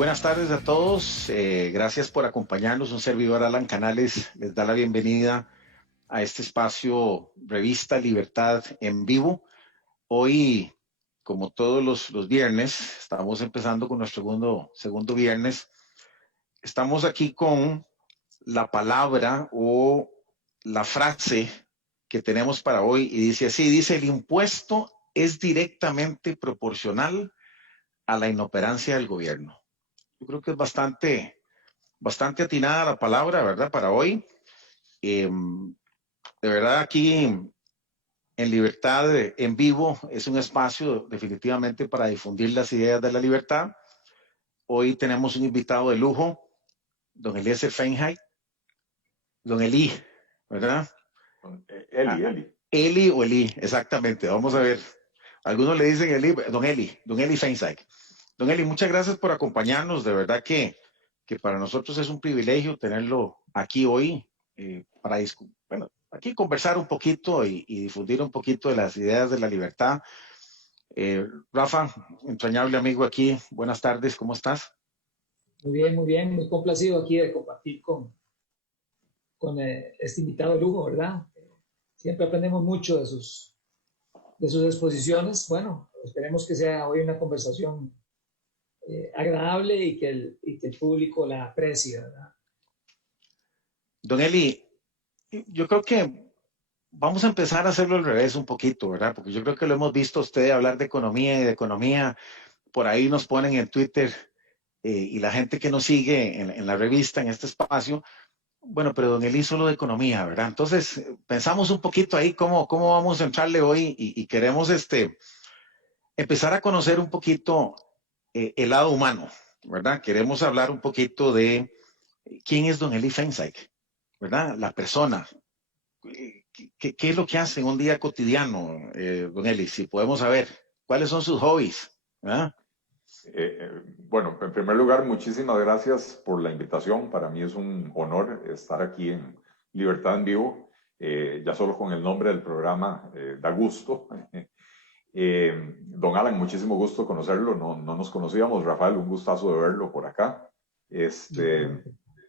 buenas tardes a todos. Gracias por acompañarnos. Un servidor, Alan Canales, les da la bienvenida a este espacio Revista Libertad en vivo. Hoy, como todos los viernes, estamos empezando con nuestro segundo viernes. Estamos aquí con la palabra o la frase que tenemos para hoy y dice así, dice: el impuesto es directamente proporcional a la inoperancia del gobierno. Yo creo que es bastante atinada la palabra, ¿verdad? Para hoy. De verdad, aquí en Libertad en Vivo es un espacio definitivamente para difundir las ideas de la libertad. Hoy tenemos un invitado de lujo, don Eliezer Feinheit. Don Eli, ¿verdad? Eli. Eli o Eli, exactamente. Vamos a ver. Algunos le dicen Eli, don Eli Feinheit. Don Eli, muchas gracias por acompañarnos. De verdad que para nosotros es un privilegio tenerlo aquí hoy para aquí conversar un poquito y difundir un poquito de las ideas de la libertad. Rafa, entrañable amigo aquí, buenas tardes, ¿cómo estás? Muy bien, muy complacido aquí de compartir con este invitado de lujo, ¿verdad? Siempre aprendemos mucho de sus exposiciones. Bueno, esperemos que sea hoy una conversación agradable y que el público la aprecie, ¿verdad? Don Eli, yo creo que vamos a empezar a hacerlo al revés un poquito, ¿verdad? Porque yo creo que lo hemos visto a usted hablar de economía y de economía. Por ahí nos ponen en Twitter y la gente que nos sigue en la revista, en este espacio, bueno, pero don Eli solo de economía, ¿verdad? Entonces, pensamos un poquito ahí cómo vamos a entrarle hoy y queremos empezar a conocer un poquito el lado humano, ¿verdad? Queremos hablar un poquito de quién es don Eli Feinheit, ¿verdad? La persona. ¿Qué es lo que hace en un día cotidiano, don Eli? Si podemos saber, ¿cuáles son sus hobbies? ¿Verdad? Bueno, en primer lugar, muchísimas gracias por la invitación. Para mí es un honor estar aquí en Libertad en Vivo. Ya solo con el nombre del programa da gusto. Don Alan, muchísimo gusto conocerlo. No nos conocíamos. Rafael, un gustazo de verlo por acá.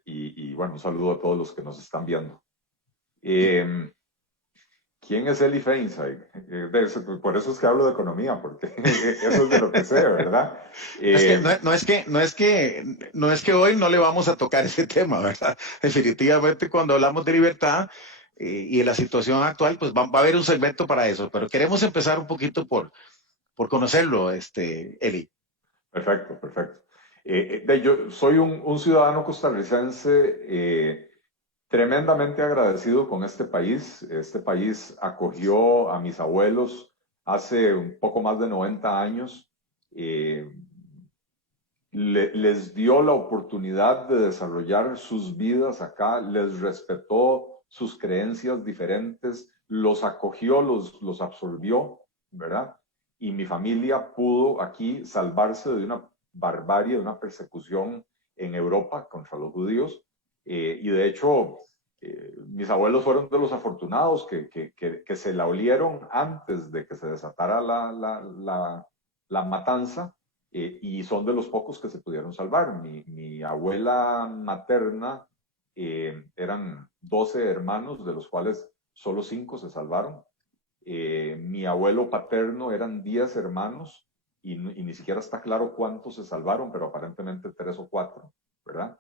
Y bueno, un saludo a todos los que nos están viendo. ¿Quién es Eli Feinheit? Por eso es que hablo de economía, porque eso es de lo que sé, ¿verdad? No es que hoy no le vamos a tocar ese tema, ¿verdad? Definitivamente cuando hablamos de libertad y de la situación actual, pues va a haber un segmento para eso, pero queremos empezar un poquito por conocerlo, Eli. Perfecto. Yo soy un ciudadano costarricense tremendamente agradecido con este país. Este país acogió a mis abuelos hace un poco más de 90 años. Les dio la oportunidad de desarrollar sus vidas acá, les respetó sus creencias diferentes, los acogió, los absorbió, ¿verdad? Y mi familia pudo aquí salvarse de una barbarie, de una persecución en Europa contra los judíos. Y de hecho, mis abuelos fueron de los afortunados que se la olieron antes de que se desatara la matanza. Y son de los pocos que se pudieron salvar. Mi abuela materna eran 12 hermanos, de los cuales solo 5 se salvaron. Mi abuelo paterno eran 10 hermanos y ni siquiera está claro cuántos se salvaron, pero aparentemente 3 o 4, ¿verdad?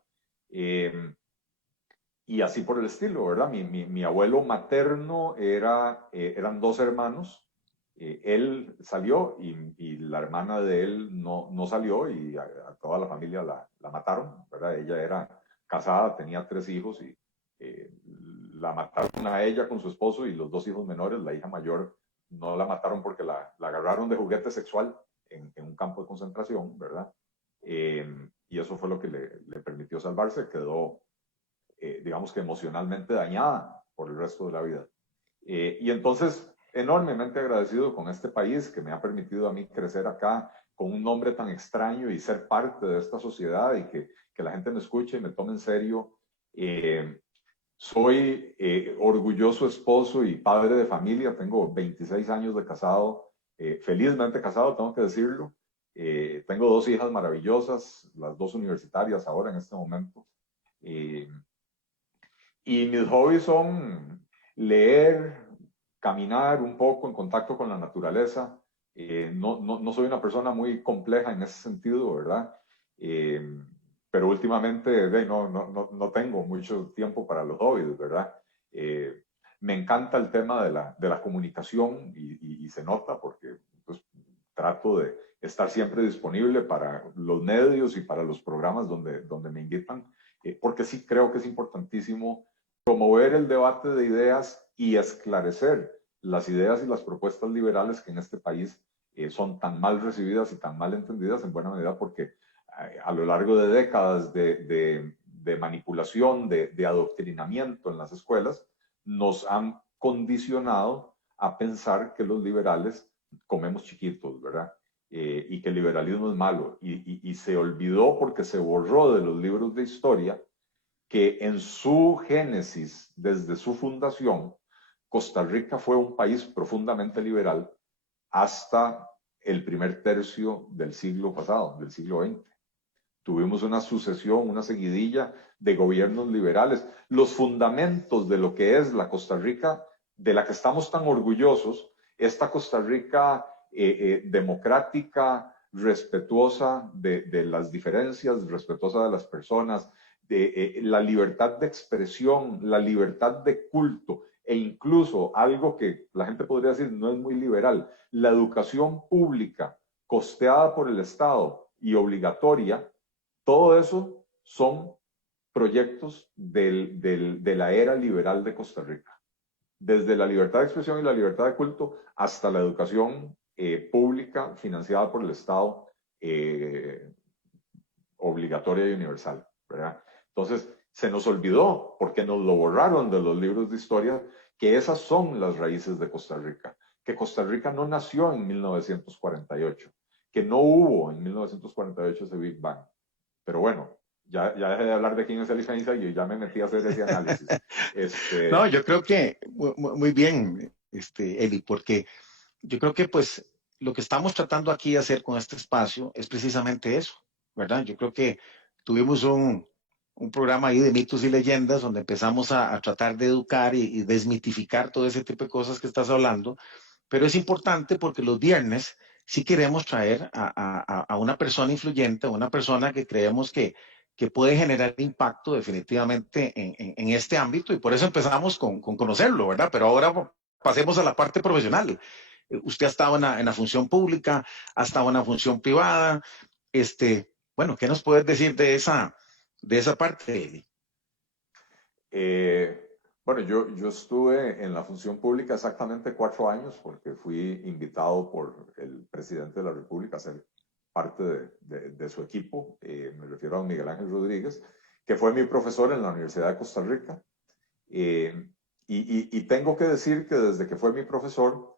Y así por el estilo, ¿verdad? Mi abuelo materno eran 2 hermanos. Él salió y la hermana de él no salió y a toda la familia la mataron, ¿verdad? Ella era casada, tenía 3 hijos y la mataron a ella con su esposo y los 2 hijos menores. La hija mayor no la mataron porque la agarraron de juguete sexual en un campo de concentración, ¿verdad? Y eso fue lo que le permitió salvarse. Quedó, digamos que emocionalmente dañada por el resto de la vida. Y entonces, enormemente agradecido con este país que me ha permitido a mí crecer acá con un nombre tan extraño y ser parte de esta sociedad y que la gente me escuche y me tome en serio. Soy orgulloso esposo y padre de familia, tengo 26 años de casado, felizmente casado, tengo que decirlo. Tengo 2 hijas maravillosas, las 2 universitarias ahora en este momento. Y mis hobbies son leer, caminar un poco en contacto con la naturaleza. No soy una persona muy compleja en ese sentido, ¿verdad? Pero últimamente no tengo mucho tiempo para los hobbies, ¿verdad? Me encanta el tema de la comunicación y se nota porque pues, trato de estar siempre disponible para los medios y para los programas donde me invitan, porque sí creo que es importantísimo promover el debate de ideas y esclarecer las ideas y las propuestas liberales que en este país son tan mal recibidas y tan mal entendidas en buena medida porque a lo largo de décadas de manipulación, de adoctrinamiento en las escuelas, nos han condicionado a pensar que los liberales comemos chiquitos, ¿verdad? Y que el liberalismo es malo. Y se olvidó porque se borró de los libros de historia que en su génesis, desde su fundación, Costa Rica fue un país profundamente liberal hasta el primer tercio del siglo pasado, del siglo XX. Tuvimos una sucesión, una seguidilla de gobiernos liberales. Los fundamentos de lo que es la Costa Rica, de la que estamos tan orgullosos, esta Costa Rica democrática, respetuosa de las diferencias, respetuosa de las personas, de la libertad de expresión, la libertad de culto e incluso algo que la gente podría decir no es muy liberal, la educación pública costeada por el Estado y obligatoria. Todo eso son proyectos de la era liberal de Costa Rica. Desde la libertad de expresión y la libertad de culto hasta la educación pública financiada por el Estado obligatoria y universal, ¿verdad? Entonces, se nos olvidó, porque nos lo borraron de los libros de historia, que esas son las raíces de Costa Rica, que Costa Rica no nació en 1948, que no hubo en 1948 ese Big Bang. Pero bueno, ya dejé de hablar de quién es Elisa Isa y ya me metí a hacer ese análisis. No, yo creo que muy bien, Eli, porque yo creo que pues lo que estamos tratando aquí de hacer con este espacio es precisamente eso, ¿verdad? Yo creo que tuvimos un programa ahí de mitos y leyendas donde empezamos a tratar de educar y desmitificar todo ese tipo de cosas que estás hablando, pero es importante porque los viernes sí queremos traer a una persona influyente, a una persona que creemos que puede generar impacto definitivamente en este ámbito y por eso empezamos con conocerlo, ¿verdad? Pero ahora pasemos a la parte profesional. Usted ha estado en la función pública, ha estado en la función privada. Bueno, ¿qué nos puedes decir de esa parte? Bueno, yo estuve en la función pública exactamente 4 años porque fui invitado por el presidente de la República a ser parte de su equipo. Me refiero a don Miguel Ángel Rodríguez, que fue mi profesor en la Universidad de Costa Rica. Y tengo que decir que desde que fue mi profesor,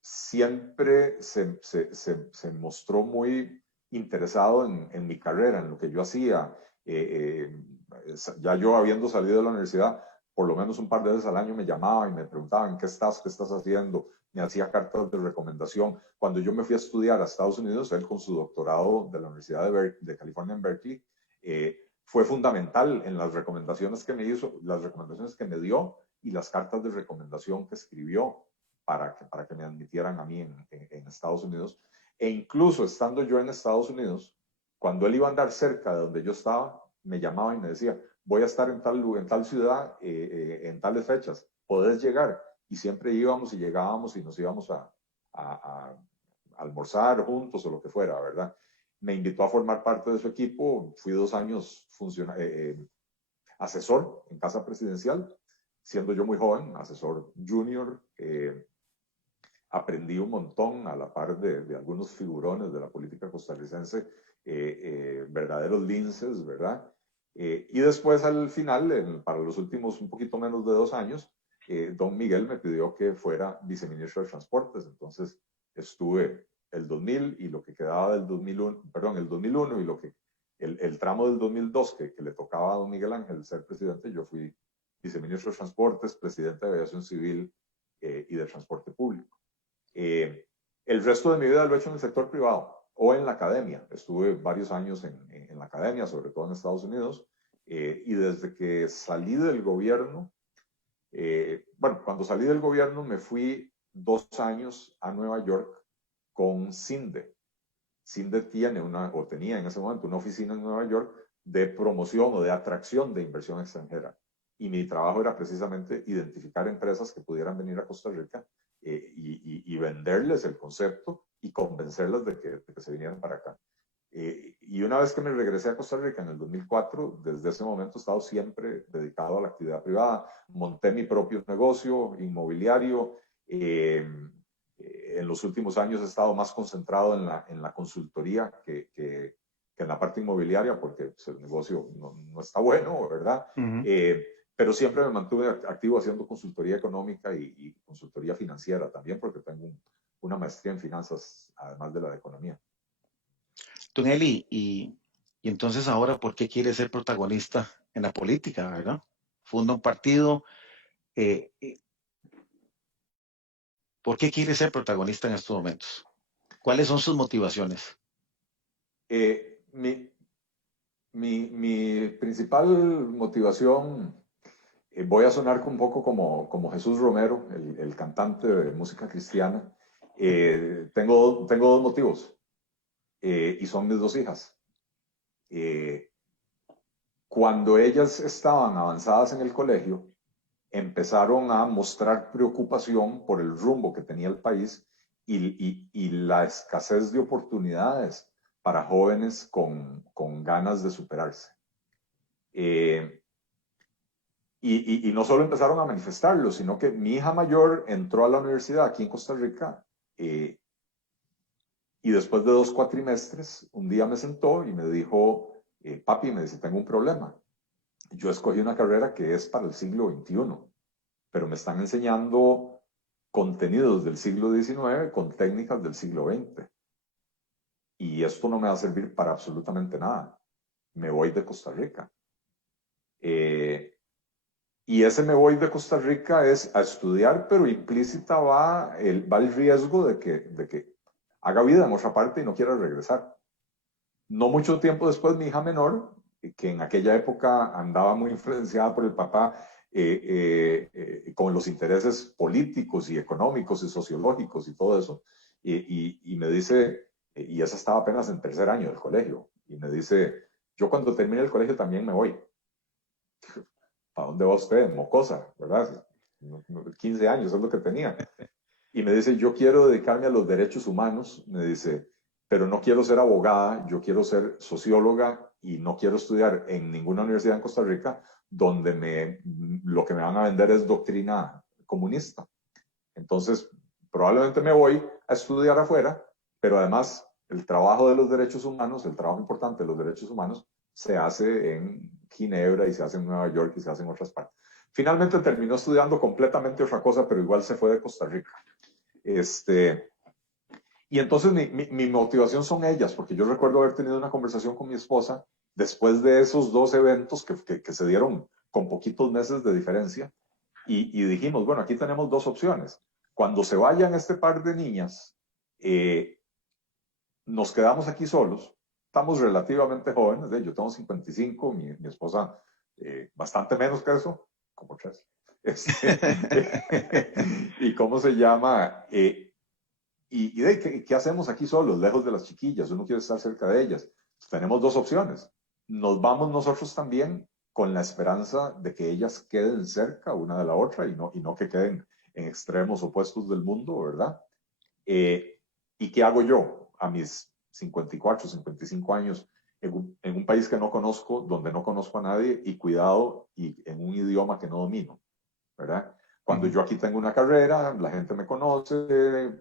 siempre se mostró muy interesado en mi carrera, en lo que yo hacía. Ya yo habiendo salido de la universidad, por lo menos un par de veces al año me llamaba y me preguntaban, ¿qué estás haciendo? Me hacía cartas de recomendación. Cuando yo me fui a estudiar a Estados Unidos, él con su doctorado de la Universidad de California en Berkeley, fue fundamental en las recomendaciones que me hizo, las recomendaciones que me dio y las cartas de recomendación que escribió para que me admitieran a mí en Estados Unidos. E incluso estando yo en Estados Unidos, cuando él iba a andar cerca de donde yo estaba, me llamaba y me decía, voy a estar en tal ciudad en tales fechas, ¿podés llegar? Y siempre íbamos y llegábamos y nos íbamos a almorzar juntos o lo que fuera, ¿verdad? Me invitó a formar parte de su equipo, fui 2 años asesor en Casa Presidencial, siendo yo muy joven, asesor junior. Aprendí un montón a la par de algunos figurones de la política costarricense, verdaderos linces, ¿verdad? Y después al final, para los últimos un poquito menos de 2 años, don Miguel me pidió que fuera viceministro de Transportes. Entonces estuve el 2000 y lo que quedaba del 2001, perdón, el 2001 y lo que el tramo del 2002 que le tocaba a don Miguel Ángel ser presidente, yo fui viceministro de Transportes, presidente de Aviación Civil y de Transporte Público. El resto de mi vida lo he hecho en el sector privado. o en la academia. Estuve varios años en la academia, sobre todo en Estados Unidos, y desde que salí del gobierno, bueno, cuando salí del gobierno me fui 2 años a Nueva York con CINDE. CINDE tiene o tenía en ese momento una oficina en Nueva York de promoción o de atracción de inversión extranjera. Y mi trabajo era precisamente identificar empresas que pudieran venir a Costa Rica y venderles el concepto y convencerlas de que se vinieran para acá. Y una vez que me regresé a Costa Rica en el 2004, desde ese momento he estado siempre dedicado a la actividad privada. Monté mi propio negocio inmobiliario. En los últimos años he estado más concentrado en la consultoría que en la parte inmobiliaria, porque pues, el negocio no está bueno, ¿verdad? Pero siempre me mantuve activo haciendo consultoría económica y consultoría financiera también, porque tengo una maestría en finanzas, además de la de economía. Don Eli, y entonces ahora, ¿por qué quiere ser protagonista en la política, verdad? Funda un partido. eh, eh, ¿Por qué quiere ser protagonista en estos momentos? ¿Cuáles son sus motivaciones? Mi principal motivación, voy a sonar un poco como Jesús Romero, el cantante de música cristiana. Tengo 2 motivos, y son mis 2 hijas. Cuando ellas estaban avanzadas en el colegio, empezaron a mostrar preocupación por el rumbo que tenía el país y la escasez de oportunidades para jóvenes con ganas de superarse. Y no solo empezaron a manifestarlo, sino que mi hija mayor entró a la universidad aquí en Costa Rica, y después de 2 cuatrimestres, un día me sentó y me dijo, papi, me dice, tengo un problema. Yo escogí una carrera que es para el siglo XXI, pero me están enseñando contenidos del siglo XIX con técnicas del siglo XX. Y esto no me va a servir para absolutamente nada. Me voy de Costa Rica. Y ese me voy de Costa Rica es a estudiar, pero implícita va el riesgo de que haga vida en otra parte y no quiera regresar. No mucho tiempo después, mi hija menor, que en aquella época andaba muy influenciada por el papá, con los intereses políticos y económicos y sociológicos y todo eso, y me dice, y esa estaba apenas en 3er año del colegio, y me dice, yo cuando termine el colegio también me voy. ¿A dónde va usted? Mocosa, ¿verdad? 15 años es lo que tenía. Y me dice, yo quiero dedicarme a los derechos humanos, me dice, pero no quiero ser abogada, yo quiero ser socióloga y no quiero estudiar en ninguna universidad en Costa Rica donde lo que me van a vender es doctrina comunista. Entonces, probablemente me voy a estudiar afuera, pero además el trabajo de los derechos humanos, el trabajo importante de los derechos humanos, se hace en Ginebra y se hace en Nueva York y se hace en otras partes. Finalmente terminó estudiando completamente otra cosa, pero igual se fue de Costa Rica. Y entonces mi motivación son ellas, porque yo recuerdo haber tenido una conversación con mi esposa después de esos 2 eventos que se dieron con poquitos meses de diferencia, y dijimos, bueno, aquí tenemos 2 opciones. Cuando se vayan este par de niñas, nos quedamos aquí solos, estamos relativamente jóvenes, yo tengo 55, mi esposa bastante menos que eso, como 3. ¿Y cómo se llama? ¿Qué hacemos aquí solos, lejos de las chiquillas? Uno quiere estar cerca de ellas. Pues tenemos 2 opciones. Nos vamos nosotros también con la esperanza de que ellas queden cerca una de la otra y no que queden en extremos opuestos del mundo, ¿verdad? ¿Y qué hago yo a mis 54, 55 años en un país que no conozco, donde no conozco a nadie y cuidado y en un idioma que no domino, ¿verdad? Cuando yo aquí tengo una carrera, la gente me conoce,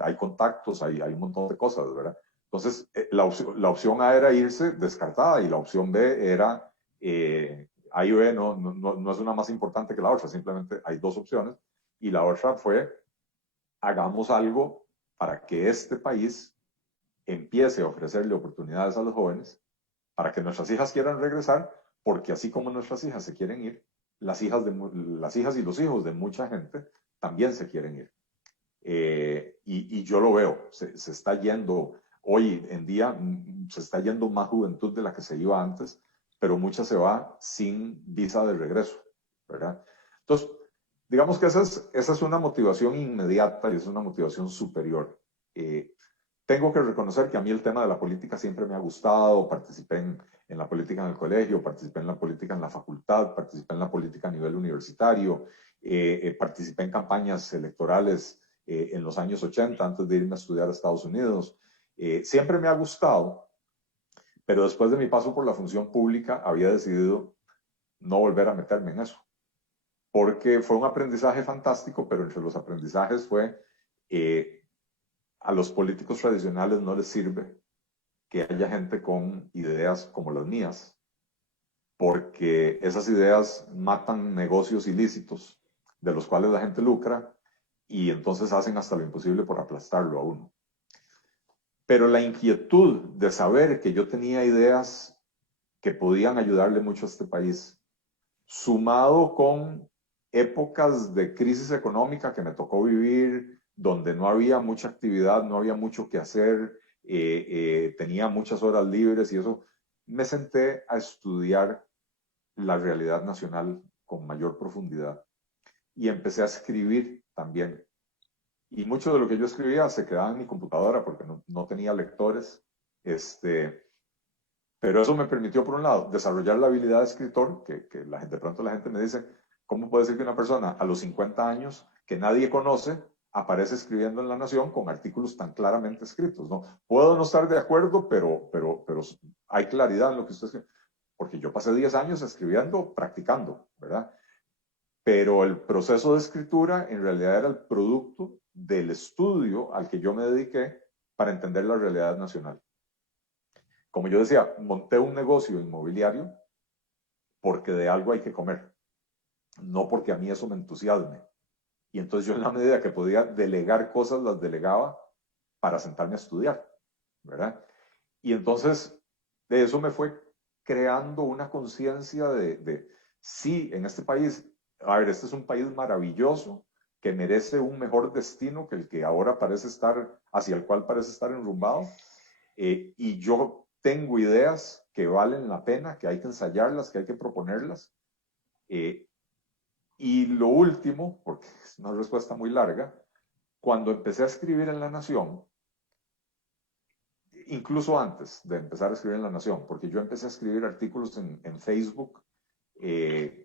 hay contactos, hay un montón de cosas, ¿verdad? Entonces, la opción A era irse descartada y la opción B era, A y B no es una más importante que la otra, simplemente hay 2 opciones. Y la otra fue, hagamos algo para que este país empiece a ofrecerle oportunidades a los jóvenes, para que nuestras hijas quieran regresar, porque así como nuestras hijas se quieren ir, las hijas y los hijos de mucha gente también se quieren ir. Y yo lo veo, se está yendo, hoy en día se está yendo más juventud de la que se iba antes, pero mucha se va sin visa de regreso, ¿verdad? Entonces, digamos que esa es una motivación inmediata y es una motivación superior. Tengo que reconocer que a mí el tema de la política siempre me ha gustado, participé en la política en el colegio, participé en la política en la facultad, participé en la política a nivel universitario, participé en campañas electorales en los años 80 antes de irme a estudiar a Estados Unidos. Siempre me ha gustado, pero después de mi paso por la función pública había decidido no volver a meterme en eso, porque fue un aprendizaje fantástico, pero entre los aprendizajes fue a los políticos tradicionales no les sirve que haya gente con ideas como las mías, porque esas ideas matan negocios ilícitos de los cuales la gente lucra y entonces hacen hasta lo imposible por aplastarlo a uno. Pero la inquietud de saber que yo tenía ideas que podían ayudarle mucho a este país, sumado con épocas de crisis económica que me tocó vivir, donde no había mucha actividad, no había mucho que hacer, tenía muchas horas libres y eso, me senté a estudiar la realidad nacional con mayor profundidad y empecé a escribir también. Y mucho de lo que yo escribía se quedaba en mi computadora porque no tenía lectores. Pero eso me permitió, por un lado, desarrollar la habilidad de escritor, que de pronto la gente me dice, ¿cómo puede ser que una persona a los 50 años que nadie conoce aparece escribiendo en La Nación con artículos tan claramente escritos? ¿No? Puedo no estar de acuerdo, pero hay claridad en lo que usted escribe. Porque yo pasé 10 años escribiendo, practicando, ¿verdad? Pero el proceso de escritura en realidad era el producto del estudio al que yo me dediqué para entender la realidad nacional. Como yo decía, monté un negocio inmobiliario porque de algo hay que comer, no porque a mí eso me entusiasme. Y entonces yo en la medida que podía delegar cosas, las delegaba para sentarme a estudiar, ¿verdad? Y entonces de eso me fue creando una conciencia sí, en este país, a ver, este es un país maravilloso que merece un mejor destino que el que ahora parece estar, hacia el cual parece estar enrumbado. Y yo tengo ideas que valen la pena, que hay que ensayarlas, que hay que proponerlas. Y lo último, porque es una respuesta muy larga, cuando empecé a escribir en La Nación, incluso antes de empezar a escribir en La Nación, porque yo empecé a escribir artículos en Facebook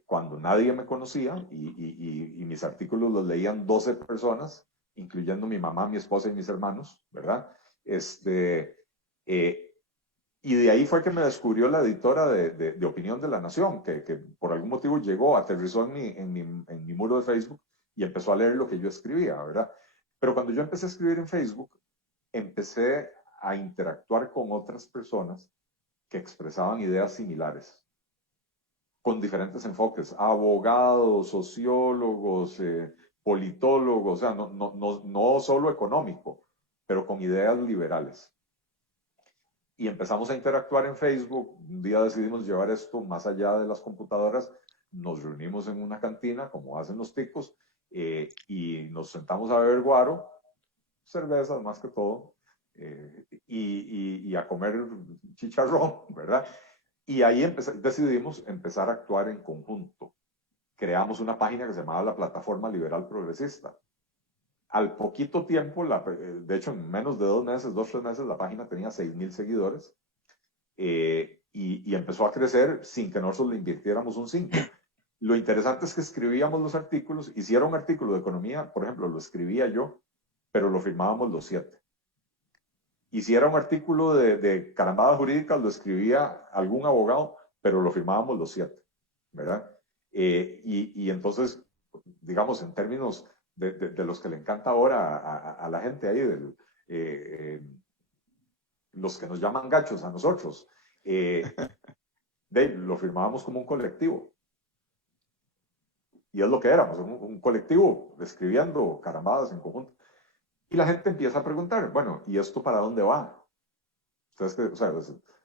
cuando nadie me conocía y mis artículos los leían 12 personas, incluyendo mi mamá, mi esposa y mis hermanos, ¿verdad? Y de ahí fue que me descubrió la editora de Opinión de La Nación, que por algún motivo llegó, aterrizó en mi muro de Facebook y empezó a leer lo que yo escribía, ¿verdad? Pero cuando yo empecé a escribir en Facebook, empecé a interactuar con otras personas que expresaban ideas similares, con diferentes enfoques, abogados, sociólogos, politólogos, o sea, no solo económico, pero con ideas liberales. Y empezamos a interactuar en Facebook. Un día decidimos llevar esto más allá de las computadoras. Nos reunimos en una cantina, como hacen los ticos, y nos sentamos a beber guaro, cervezas más que todo, y a comer chicharrón, ¿verdad? Y ahí decidimos empezar a actuar en conjunto. Creamos una página que se llamaba la Plataforma Liberal Progresista. Al poquito tiempo, de hecho en menos de 2 meses, 3 meses, la página tenía 6,000 seguidores y empezó a crecer sin que nosotros le invirtiéramos un 5. Lo interesante es que escribíamos los artículos, y si era un artículo de economía, por ejemplo, lo escribía yo, pero lo firmábamos los 7. Y si era un artículo de carambadas jurídicas, lo escribía algún abogado, pero lo firmábamos los 7, ¿verdad? Y entonces, digamos, en términos de los que le encanta ahora a la gente ahí, los que nos llaman gachos a nosotros, lo firmábamos como un colectivo. Y es lo que éramos, un colectivo escribiendo carambadas en conjunto. Y la gente empieza a preguntar, bueno, ¿y esto para dónde va? Entonces, o sea,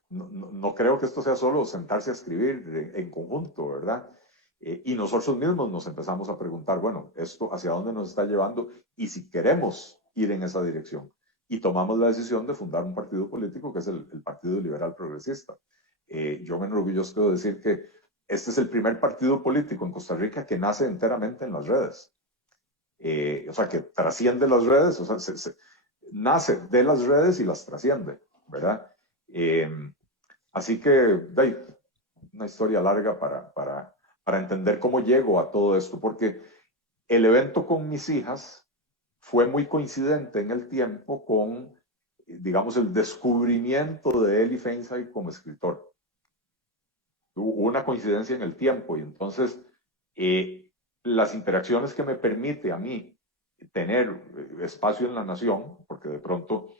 no creo que esto sea solo sentarse a escribir en conjunto, ¿verdad? Y nosotros mismos nos empezamos a preguntar, bueno, ¿esto hacia dónde nos está llevando? Y si queremos ir en esa dirección. Y tomamos la decisión de fundar un partido político que es el Partido Liberal Progresista. Yo me enorgullezco de decir que este es el primer partido político en Costa Rica que nace enteramente en las redes. O sea, que trasciende las redes, o sea, nace de las redes y las trasciende, ¿verdad? Así que hay una historia larga para entender cómo llego a todo esto, porque el evento con mis hijas fue muy coincidente en el tiempo con, digamos, el descubrimiento de Eli Feinsay como escritor. Hubo una coincidencia en el tiempo y entonces las interacciones que me permite a mí tener espacio en La Nación, porque de pronto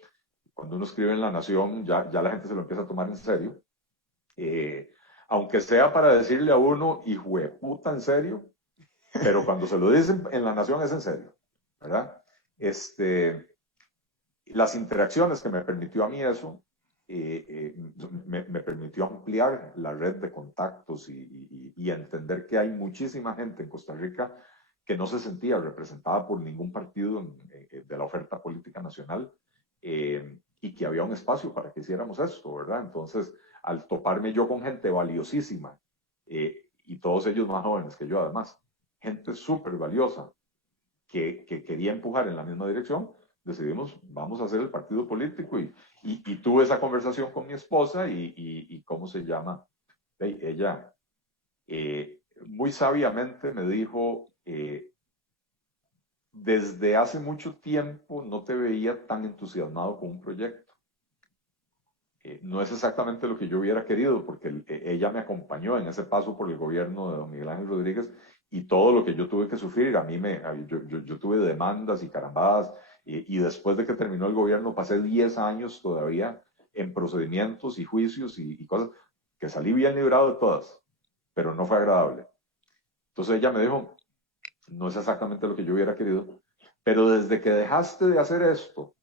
cuando uno escribe en La Nación ya la gente se lo empieza a tomar en serio, aunque sea para decirle a uno, hijo de puta, en serio, pero cuando se lo dicen en La Nación es en serio, ¿verdad? Las interacciones que me permitió a mí eso, me permitió ampliar la red de contactos y entender que hay muchísima gente en Costa Rica que no se sentía representada por ningún partido de la oferta política nacional y que había un espacio para que hiciéramos esto, ¿verdad? Entonces, al toparme yo con gente valiosísima y todos ellos más jóvenes que yo además, gente súper valiosa que quería empujar en la misma dirección, decidimos, vamos a hacer el partido político y tuve esa conversación con mi esposa y ¿cómo se llama? Ella muy sabiamente me dijo, desde hace mucho tiempo no te veía tan entusiasmado con un proyecto. No es exactamente lo que yo hubiera querido, porque ella me acompañó en ese paso por el gobierno de don Miguel Ángel Rodríguez y todo lo que yo tuve que sufrir, yo tuve demandas y carambadas, y después de que terminó el gobierno pasé 10 años todavía en procedimientos y juicios y cosas que salí bien librado de todas, pero no fue agradable. Entonces ella me dijo, no es exactamente lo que yo hubiera querido, pero desde que dejaste de hacer esto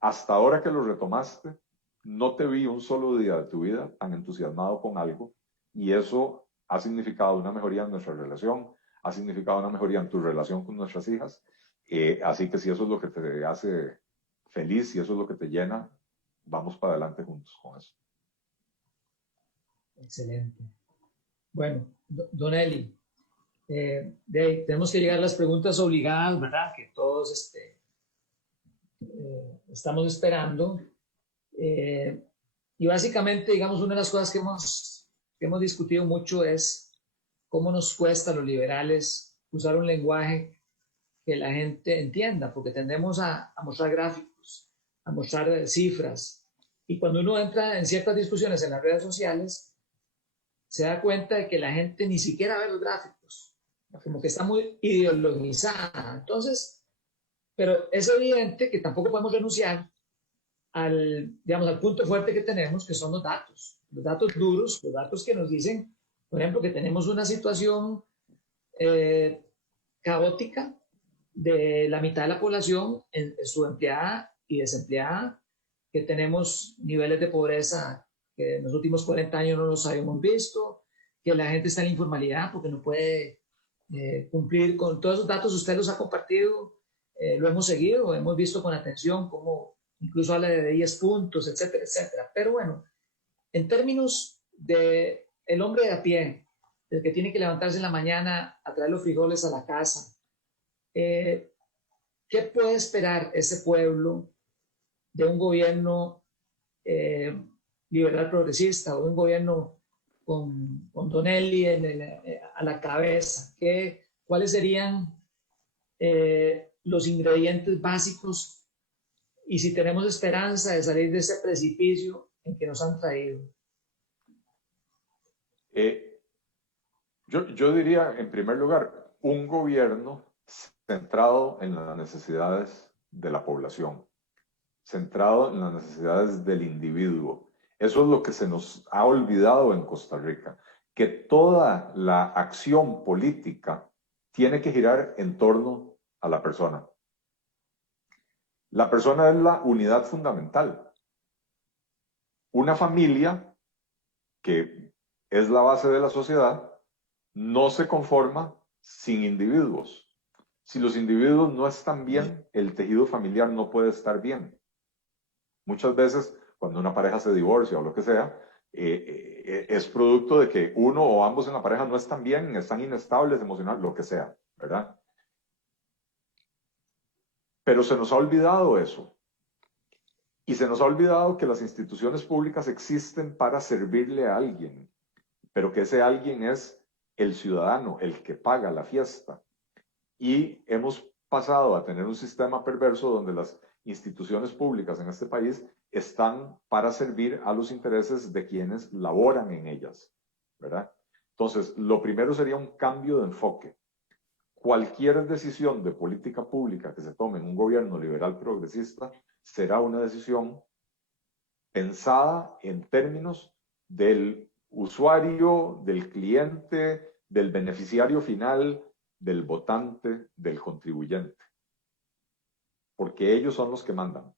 hasta ahora que lo retomaste, no te vi un solo día de tu vida tan entusiasmado con algo y eso ha significado una mejoría en nuestra relación, ha significado una mejoría en tu relación con nuestras hijas. Así que si eso es lo que te hace feliz, si eso es lo que te llena, vamos para adelante juntos con eso. Excelente. Bueno, don Eli, tenemos que llegar a las preguntas obligadas, ¿verdad? Que todos estamos esperando. Y básicamente, digamos, una de las cosas que hemos discutido mucho es cómo nos cuesta a los liberales usar un lenguaje que la gente entienda, porque tendemos a mostrar gráficos, a mostrar cifras. Y cuando uno entra en ciertas discusiones en las redes sociales, se da cuenta de que la gente ni siquiera ve los gráficos, como que está muy ideologizada. Entonces, pero es evidente que tampoco podemos renunciar al punto fuerte que tenemos, que son los datos duros, los datos que nos dicen, por ejemplo, que tenemos una situación caótica de la mitad de la población subempleada y desempleada, que tenemos niveles de pobreza que en los últimos 40 años no los habíamos visto, que la gente está en la informalidad porque no puede cumplir con todos esos datos. Usted los ha compartido, lo hemos seguido, hemos visto con atención cómo incluso habla de 10 puntos, etcétera, etcétera. Pero bueno, en términos de el hombre de a pie, el que tiene que levantarse en la mañana a traer los frijoles a la casa, ¿qué puede esperar ese pueblo de un gobierno liberal progresista o de un gobierno con Don Eli a la cabeza? ¿Cuáles serían los ingredientes básicos y si tenemos esperanza de salir de ese precipicio en que nos han traído? Yo diría, en primer lugar, un gobierno centrado en las necesidades de la población, centrado en las necesidades del individuo. Eso es lo que se nos ha olvidado en Costa Rica, que toda la acción política tiene que girar en torno a la persona. La persona es la unidad fundamental. Una familia, que es la base de la sociedad, no se conforma sin individuos. Si los individuos no están bien, el tejido familiar no puede estar bien. Muchas veces, cuando una pareja se divorcia o lo que sea, es producto de que uno o ambos en la pareja no están bien, están inestables emocional, lo que sea, ¿verdad? Pero se nos ha olvidado eso. Y se nos ha olvidado que las instituciones públicas existen para servirle a alguien, pero que ese alguien es el ciudadano, el que paga la fiesta. Y hemos pasado a tener un sistema perverso donde las instituciones públicas en este país están para servir a los intereses de quienes laboran en ellas, ¿verdad? Entonces, lo primero sería un cambio de enfoque. Cualquier decisión de política pública que se tome en un gobierno liberal progresista será una decisión pensada en términos del usuario, del cliente, del beneficiario final, del votante, del contribuyente. Porque ellos son los que mandan.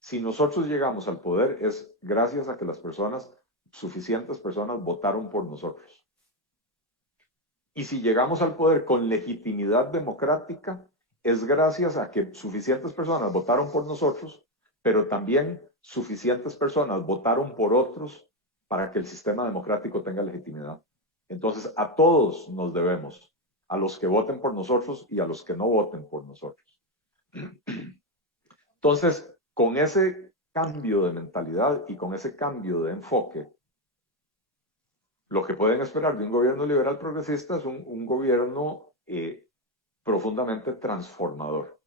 Si nosotros llegamos al poder es gracias a que las personas, suficientes personas, votaron por nosotros. Y si llegamos al poder con legitimidad democrática, es gracias a que suficientes personas votaron por nosotros, pero también suficientes personas votaron por otros para que el sistema democrático tenga legitimidad. Entonces, a todos nos debemos, a los que voten por nosotros y a los que no voten por nosotros. Entonces, con ese cambio de mentalidad y con ese cambio de enfoque, lo que pueden esperar de un gobierno liberal progresista es un gobierno profundamente transformador.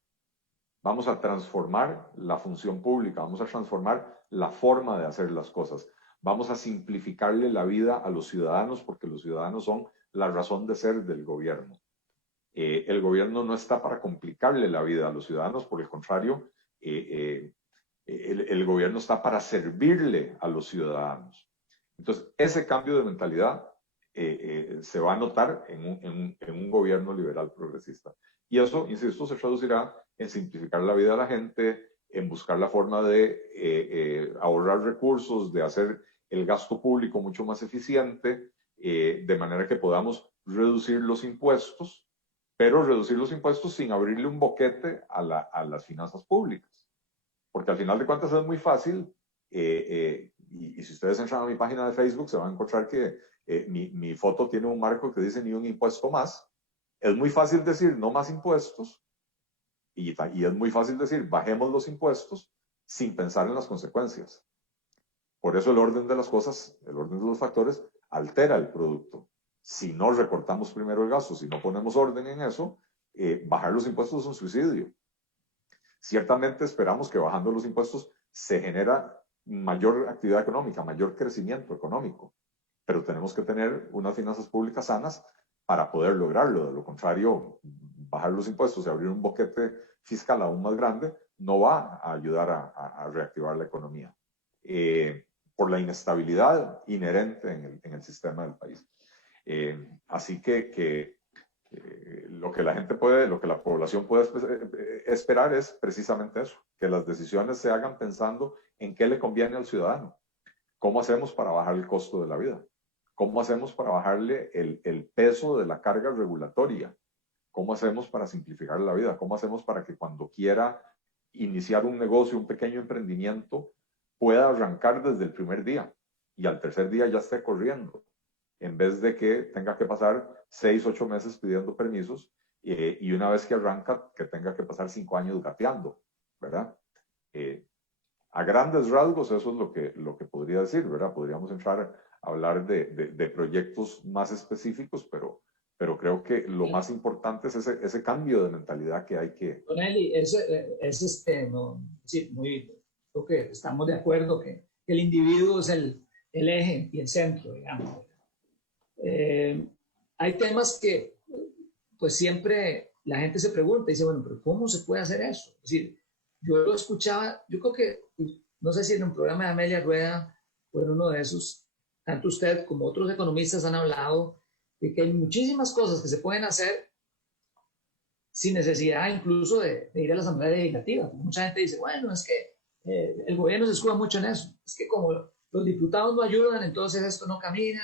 Vamos a transformar la función pública, vamos a transformar la forma de hacer las cosas, vamos a simplificarle la vida a los ciudadanos porque los ciudadanos son la razón de ser del gobierno. El gobierno no está para complicarle la vida a los ciudadanos, por el contrario, el gobierno está para servirle a los ciudadanos. Entonces, ese cambio de mentalidad se va a notar en un gobierno liberal progresista. Y eso, insisto, se traducirá en simplificar la vida de la gente, en buscar la forma de ahorrar recursos, de hacer el gasto público mucho más eficiente, de manera que podamos reducir los impuestos, pero reducir los impuestos sin abrirle un boquete a las finanzas públicas. Porque al final de cuentas es muy fácil, y si ustedes entran a mi página de Facebook se van a encontrar que mi foto tiene un marco que dice ni un impuesto más. Es muy fácil decir no más impuestos y es muy fácil decir bajemos los impuestos sin pensar en las consecuencias. Por eso el orden de las cosas, el orden de los factores, altera el producto. Si no recortamos primero el gasto, si no ponemos orden en eso, bajar los impuestos es un suicidio. Ciertamente esperamos que bajando los impuestos se genera mayor actividad económica, mayor crecimiento económico, pero tenemos que tener unas finanzas públicas sanas para poder lograrlo. De lo contrario, bajar los impuestos y abrir un boquete fiscal aún más grande no va a ayudar a reactivar la economía por la inestabilidad inherente en el sistema del país. Así que lo que la gente puede, lo que la población puede esperar es precisamente eso, que las decisiones se hagan pensando en qué le conviene al ciudadano. ¿Cómo hacemos para bajar el costo de la vida? ¿Cómo hacemos para bajarle el peso de la carga regulatoria? ¿Cómo hacemos para simplificar la vida? ¿Cómo hacemos para que cuando quiera iniciar un negocio, un pequeño emprendimiento, pueda arrancar desde el primer día y al tercer día ya esté corriendo? En vez de que tenga que pasar 6, 8 meses pidiendo permisos y una vez que arranca, que tenga que pasar 5 años gateando, ¿verdad? A grandes rasgos eso es lo que podría decir, ¿verdad? Podríamos entrar a hablar de proyectos más específicos, pero creo que lo más importante es ese cambio de mentalidad que hay que... Don Eli, no, sí, creo que estamos de acuerdo que el individuo es el eje y el centro, digamos. Hay temas que pues siempre la gente se pregunta y dice, bueno, pero ¿cómo se puede hacer eso? Es decir, yo lo escuchaba, yo creo que, no sé si en un programa de Amelia Rueda o en uno de esos, tanto usted como otros economistas han hablado de que hay muchísimas cosas que se pueden hacer sin necesidad incluso de ir a la Asamblea Legislativa. Mucha gente dice, bueno, es que el gobierno se escuda mucho en eso. Es que como los diputados no ayudan, entonces esto no camina.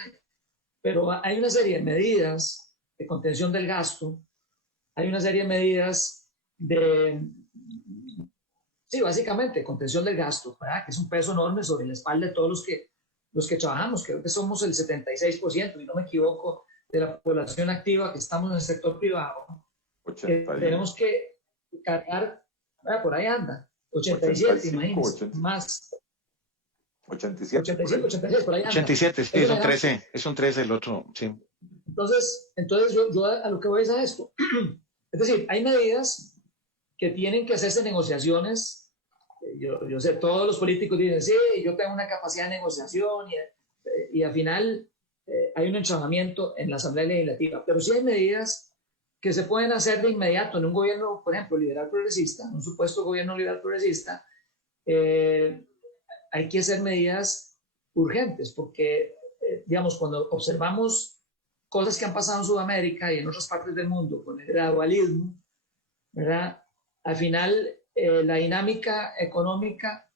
pero hay una serie de medidas de contención del gasto, hay una serie de medidas de, sí, básicamente, contención del gasto, ¿verdad? Que es un peso enorme sobre la espalda de todos los que trabajamos. Creo que somos el 76%, si no me equivoco, de la población activa que estamos en el sector privado. 80 tenemos que cargar, ¿verdad? Por ahí anda, 87, imagínense, más. 87, 85, 86, por ahí anda. 87, sí, es un 13 el otro, sí. Entonces yo a lo que voy es a esto. Es decir, hay medidas que tienen que hacerse negociaciones. Yo sé, todos los políticos dicen, sí, yo tengo una capacidad de negociación y al final hay un entrenamiento en la Asamblea Legislativa. Pero sí hay medidas que se pueden hacer de inmediato en un gobierno, por ejemplo, liberal progresista, un supuesto gobierno liberal progresista. Hay que hacer medidas urgentes porque, digamos, cuando observamos cosas que han pasado en Sudamérica y en otras partes del mundo con el gradualismo, ¿verdad? Al final, la dinámica económica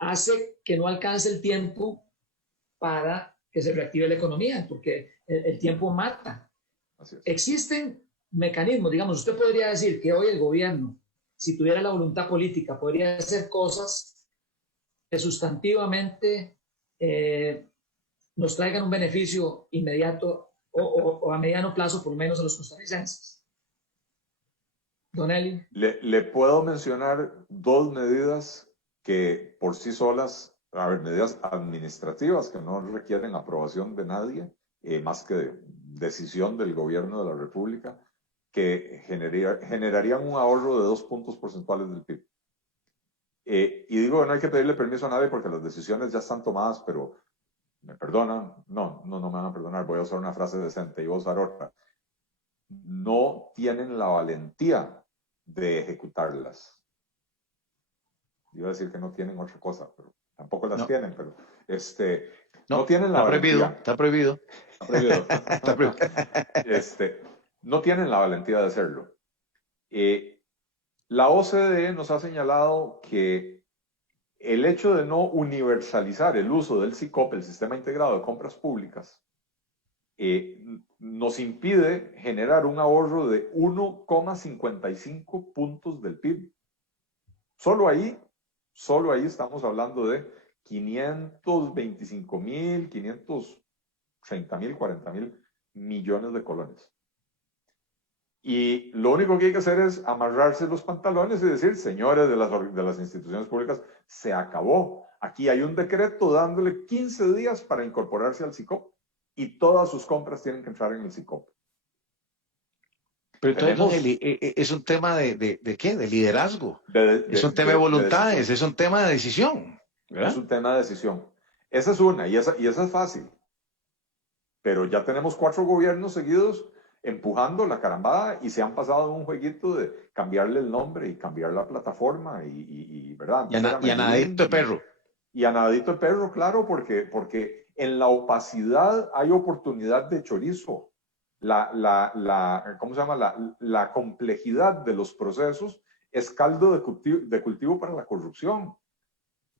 hace que no alcance el tiempo para que se reactive la economía, porque el tiempo mata. Existen mecanismos, digamos, usted podría decir que hoy el gobierno, si tuviera la voluntad política, podría hacer cosas que sustantivamente nos traigan un beneficio inmediato o a mediano plazo, por lo menos a los costarricenses. Don Eli. Le puedo mencionar dos medidas que por sí solas, a ver, medidas administrativas que no requieren aprobación de nadie, más que decisión del gobierno de la República, que generarían un ahorro de 2 puntos porcentuales del PIB. Y digo, no hay que pedirle permiso a nadie porque las decisiones ya están tomadas, pero ¿me perdonan? No me van a perdonar, voy a usar una frase decente y voy a usar otra. No tienen la valentía de ejecutarlas. Iba a decir que no tienen otra cosa, pero tampoco las tienen, pero no tienen la valentía. Está prohibido. Está prohibido. Está prohibido. No tienen la valentía de hacerlo. La OCDE nos ha señalado que el hecho de no universalizar el uso del SICOP, el Sistema Integrado de Compras Públicas, nos impide generar un ahorro de 1,55 puntos del PIB. Solo ahí estamos hablando de 525.000, 530.000, 40.000 millones de colones. Y lo único que hay que hacer es amarrarse los pantalones y decir, señores de las instituciones públicas, se acabó. Aquí hay un decreto dándole 15 días para incorporarse al SICOP y todas sus compras tienen que entrar en el SICOP. Pero entonces, es un tema de ¿qué? De liderazgo. Es un tema de voluntades, es un tema de decisión, ¿verdad? Es un tema de decisión. Esa es una, y esa es fácil. Pero ya tenemos 4 gobiernos seguidos empujando la carambada y se han pasado en un jueguito de cambiarle el nombre y cambiar la plataforma ¿verdad? Y a nadito de perro. Y a nadito de perro, claro, porque en la opacidad hay oportunidad de chorizo. ¿Cómo se llama? La complejidad de los procesos es caldo de cultivo para la corrupción.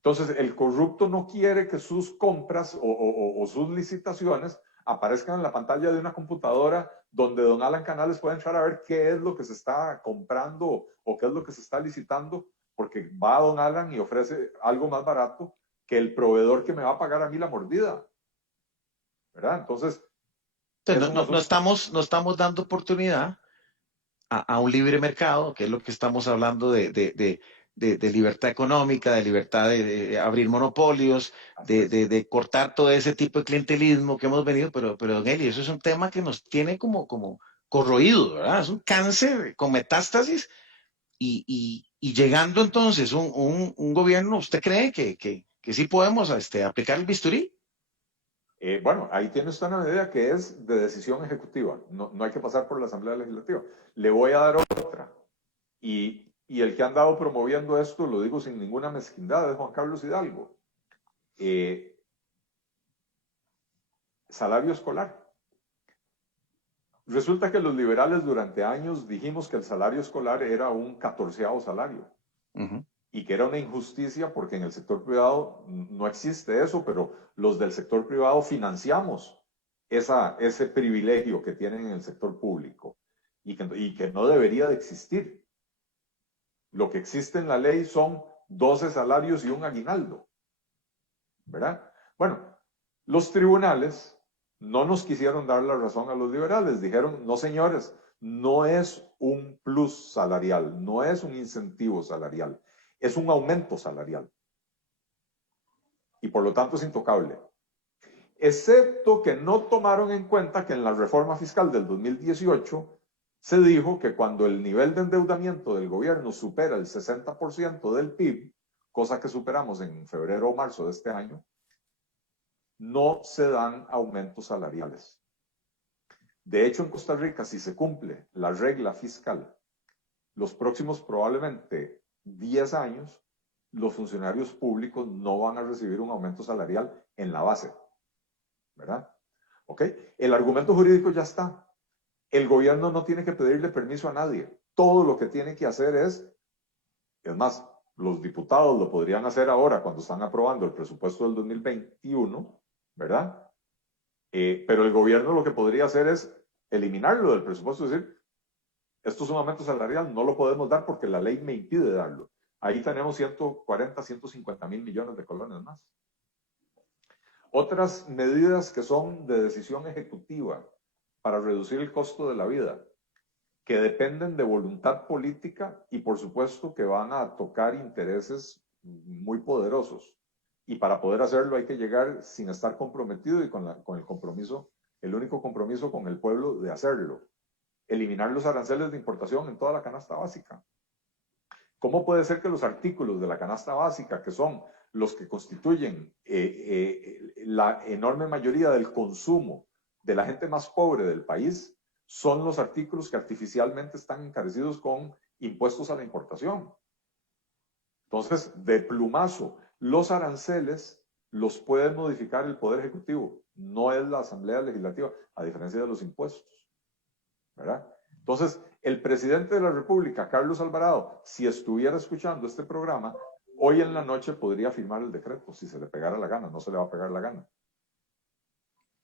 Entonces, el corrupto no quiere que sus compras o sus licitaciones aparezcan en la pantalla de una computadora donde don Alan Canales puede entrar a ver qué es lo que se está comprando o qué es lo que se está licitando, porque va a don Alan y ofrece algo más barato que el proveedor que me va a pagar a mí la mordida. ¿Verdad? Entonces no estamos dando oportunidad a un libre mercado, que es lo que estamos hablando de libertad económica, de libertad de abrir monopolios, de cortar todo ese tipo de clientelismo que hemos venido, pero don Eli, eso es un tema que nos tiene como corroído, ¿verdad? Es un cáncer con metástasis y llegando entonces un gobierno, ¿usted cree que sí podemos aplicar el bisturí? Bueno, ahí tiene usted una medida que es de decisión ejecutiva. No hay que pasar por la Asamblea Legislativa. Le voy a dar otra. Y el que ha andado promoviendo esto, lo digo sin ninguna mezquindad, es Juan Carlos Hidalgo. Salario escolar. Resulta que los liberales durante años dijimos que el salario escolar era un 14º salario. Y que era una injusticia porque en el sector privado no existe eso, pero los del sector privado financiamos ese privilegio que tienen en el sector público y que no debería de existir. Lo que existe en la ley son 12 salarios y un aguinaldo, ¿verdad? Bueno, los tribunales no nos quisieron dar la razón a los liberales. Dijeron, no señores, no es un plus salarial, no es un incentivo salarial, es un aumento salarial. Y por lo tanto es intocable. Excepto que no tomaron en cuenta que en la reforma fiscal del 2018 se dijo que cuando el nivel de endeudamiento del gobierno supera el 60% del PIB, cosa que superamos en febrero o marzo de este año, no se dan aumentos salariales. De hecho, en Costa Rica, si se cumple la regla fiscal, los próximos probablemente 10 años, los funcionarios públicos no van a recibir un aumento salarial en la base, ¿verdad? ¿Ok? El argumento jurídico ya está. El gobierno no tiene que pedirle permiso a nadie. Todo lo que tiene que hacer es más, los diputados lo podrían hacer ahora cuando están aprobando el presupuesto del 2021, ¿verdad? Pero el gobierno lo que podría hacer es eliminarlo del presupuesto, es decir, esto es un aumento salarial, no lo podemos dar porque la ley me impide darlo. Ahí tenemos 140, 150 mil millones de colones más. Otras medidas que son de decisión ejecutiva para reducir el costo de la vida, que dependen de voluntad política y por supuesto que van a tocar intereses muy poderosos. Y para poder hacerlo hay que llegar sin estar comprometido y con el compromiso, el único compromiso con el pueblo de hacerlo. Eliminar los aranceles de importación en toda la canasta básica. ¿Cómo puede ser que los artículos de la canasta básica, que son los que constituyen la enorme mayoría del consumo de la gente más pobre del país, son los artículos que artificialmente están encarecidos con impuestos a la importación? Entonces, de plumazo, los aranceles los puede modificar el Poder Ejecutivo, no es la Asamblea Legislativa, a diferencia de los impuestos, ¿verdad? Entonces, el presidente de la República, Carlos Alvarado, si estuviera escuchando este programa, hoy en la noche podría firmar el decreto, si se le pegara la gana, no se le va a pegar la gana.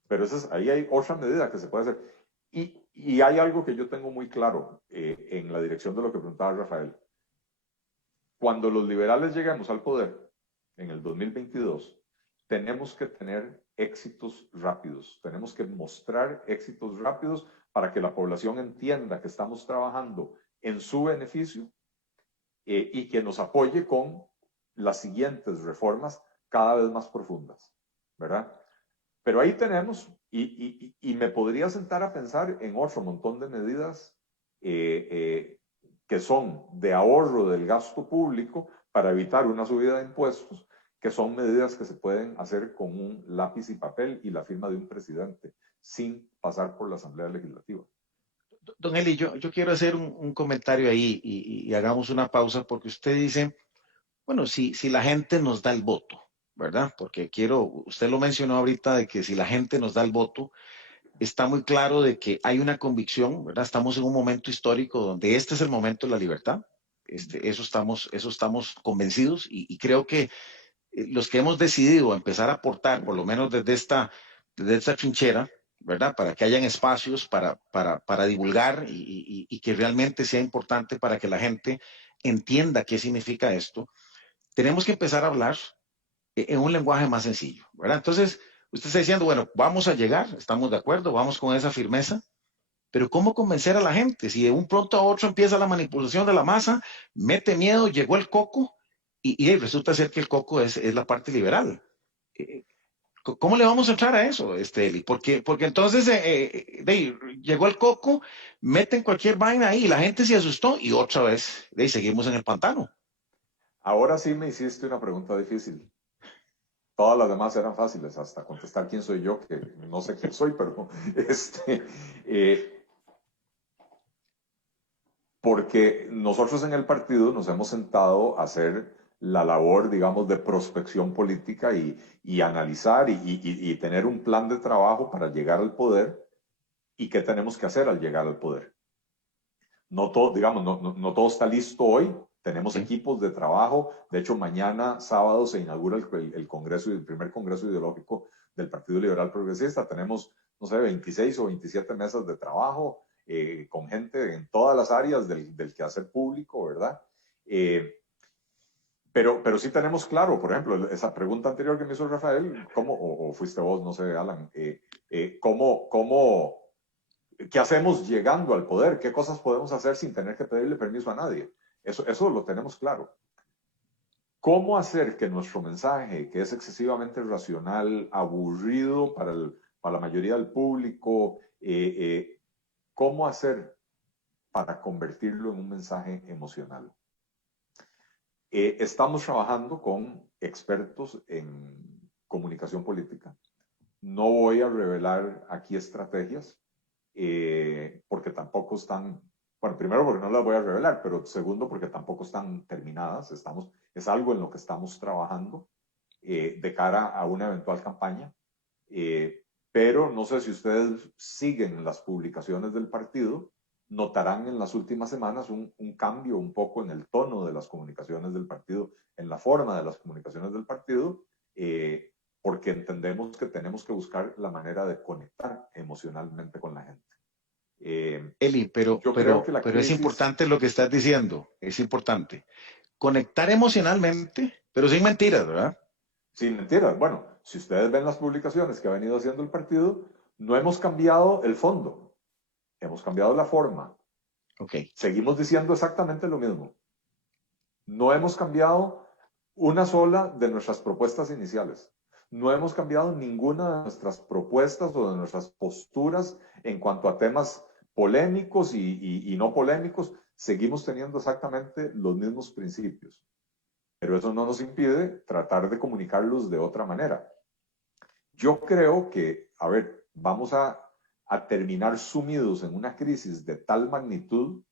Pero ahí hay otra medida que se puede hacer. Y hay algo que yo tengo muy claro en la dirección de lo que preguntaba Rafael. Cuando los liberales lleguemos al poder, en el 2022, tenemos que tener éxitos rápidos, tenemos que mostrar éxitos rápidos para que la población entienda que estamos trabajando en su beneficio y que nos apoye con las siguientes reformas cada vez más profundas, ¿verdad? Pero ahí tenemos, y me podría sentar a pensar en otro montón de medidas que son de ahorro del gasto público para evitar una subida de impuestos, que son medidas que se pueden hacer con un lápiz y papel y la firma de un presidente, sin pasar por la Asamblea Legislativa. Don Eli, yo quiero hacer un comentario ahí y hagamos una pausa porque usted dice, bueno, si la gente nos da el voto, ¿verdad? Porque usted lo mencionó ahorita de que si la gente nos da el voto, está muy claro de que hay una convicción, ¿verdad? Estamos en un momento histórico donde este es el momento de la libertad. Eso estamos convencidos y creo que los que hemos decidido empezar a aportar, por lo menos desde esta trinchera, ¿verdad? Para que hayan espacios para divulgar y que realmente sea importante para que la gente entienda qué significa esto, tenemos que empezar a hablar en un lenguaje más sencillo, ¿verdad? Entonces, usted está diciendo, bueno, vamos a llegar, estamos de acuerdo, vamos con esa firmeza, pero ¿cómo convencer a la gente? Si de un pronto a otro empieza la manipulación de la masa, mete miedo, llegó el coco y resulta ser que el coco es la parte liberal. ¿Cómo le vamos a entrar a eso, Eli? Porque entonces llegó el coco, meten cualquier vaina ahí, y la gente se asustó y otra vez seguimos en el pantano. Ahora sí me hiciste una pregunta difícil. Todas las demás eran fáciles, hasta contestar quién soy yo, que no sé quién soy, pero porque nosotros en el partido nos hemos sentado a hacer la labor, digamos, de prospección política y analizar y tener un plan de trabajo para llegar al poder y qué tenemos que hacer al llegar al poder. No todo, digamos, no todo está listo hoy. Tenemos equipos de trabajo. De hecho, mañana, sábado, se inaugura el congreso, el primer congreso ideológico del Partido Liberal Progresista. Tenemos no sé, 26 o 27 mesas de trabajo con gente en todas las áreas del quehacer público, ¿verdad? Pero sí tenemos claro, por ejemplo, esa pregunta anterior que me hizo Rafael, ¿cómo, o fuiste vos, no sé, Alan, ¿qué hacemos llegando al poder? ¿Qué cosas podemos hacer sin tener que pedirle permiso a nadie? Eso lo tenemos claro. ¿Cómo hacer que nuestro mensaje, que es excesivamente racional, aburrido para la mayoría del público, cómo hacer para convertirlo en un mensaje emocional? Estamos trabajando con expertos en comunicación política. No voy a revelar aquí estrategias, porque tampoco están, bueno, primero porque no las voy a revelar, pero segundo porque tampoco están terminadas. Es algo en lo que estamos trabajando de cara a una eventual campaña. Pero no sé si ustedes siguen las publicaciones del partido, notarán en las últimas semanas un cambio un poco en el tono de las comunicaciones del partido, en la forma de las comunicaciones del partido, porque entendemos que tenemos que buscar la manera de conectar emocionalmente con la gente. Eli, Yo creo que la pero es crisis, importante lo que estás diciendo, es importante. Conectar emocionalmente, pero sin mentiras, ¿verdad? sin mentiras, bueno, si ustedes ven las publicaciones que ha venido haciendo el partido, no hemos cambiado el fondo, hemos cambiado la forma. Ok. Seguimos diciendo exactamente lo mismo. No hemos cambiado una sola de nuestras propuestas iniciales. No hemos cambiado ninguna de nuestras propuestas o de nuestras posturas en cuanto a temas polémicos y no polémicos. Seguimos teniendo exactamente los mismos principios. Pero eso no nos impide tratar de comunicarlos de otra manera. Yo creo que, a ver, vamos a terminar sumidos en una crisis de tal magnitud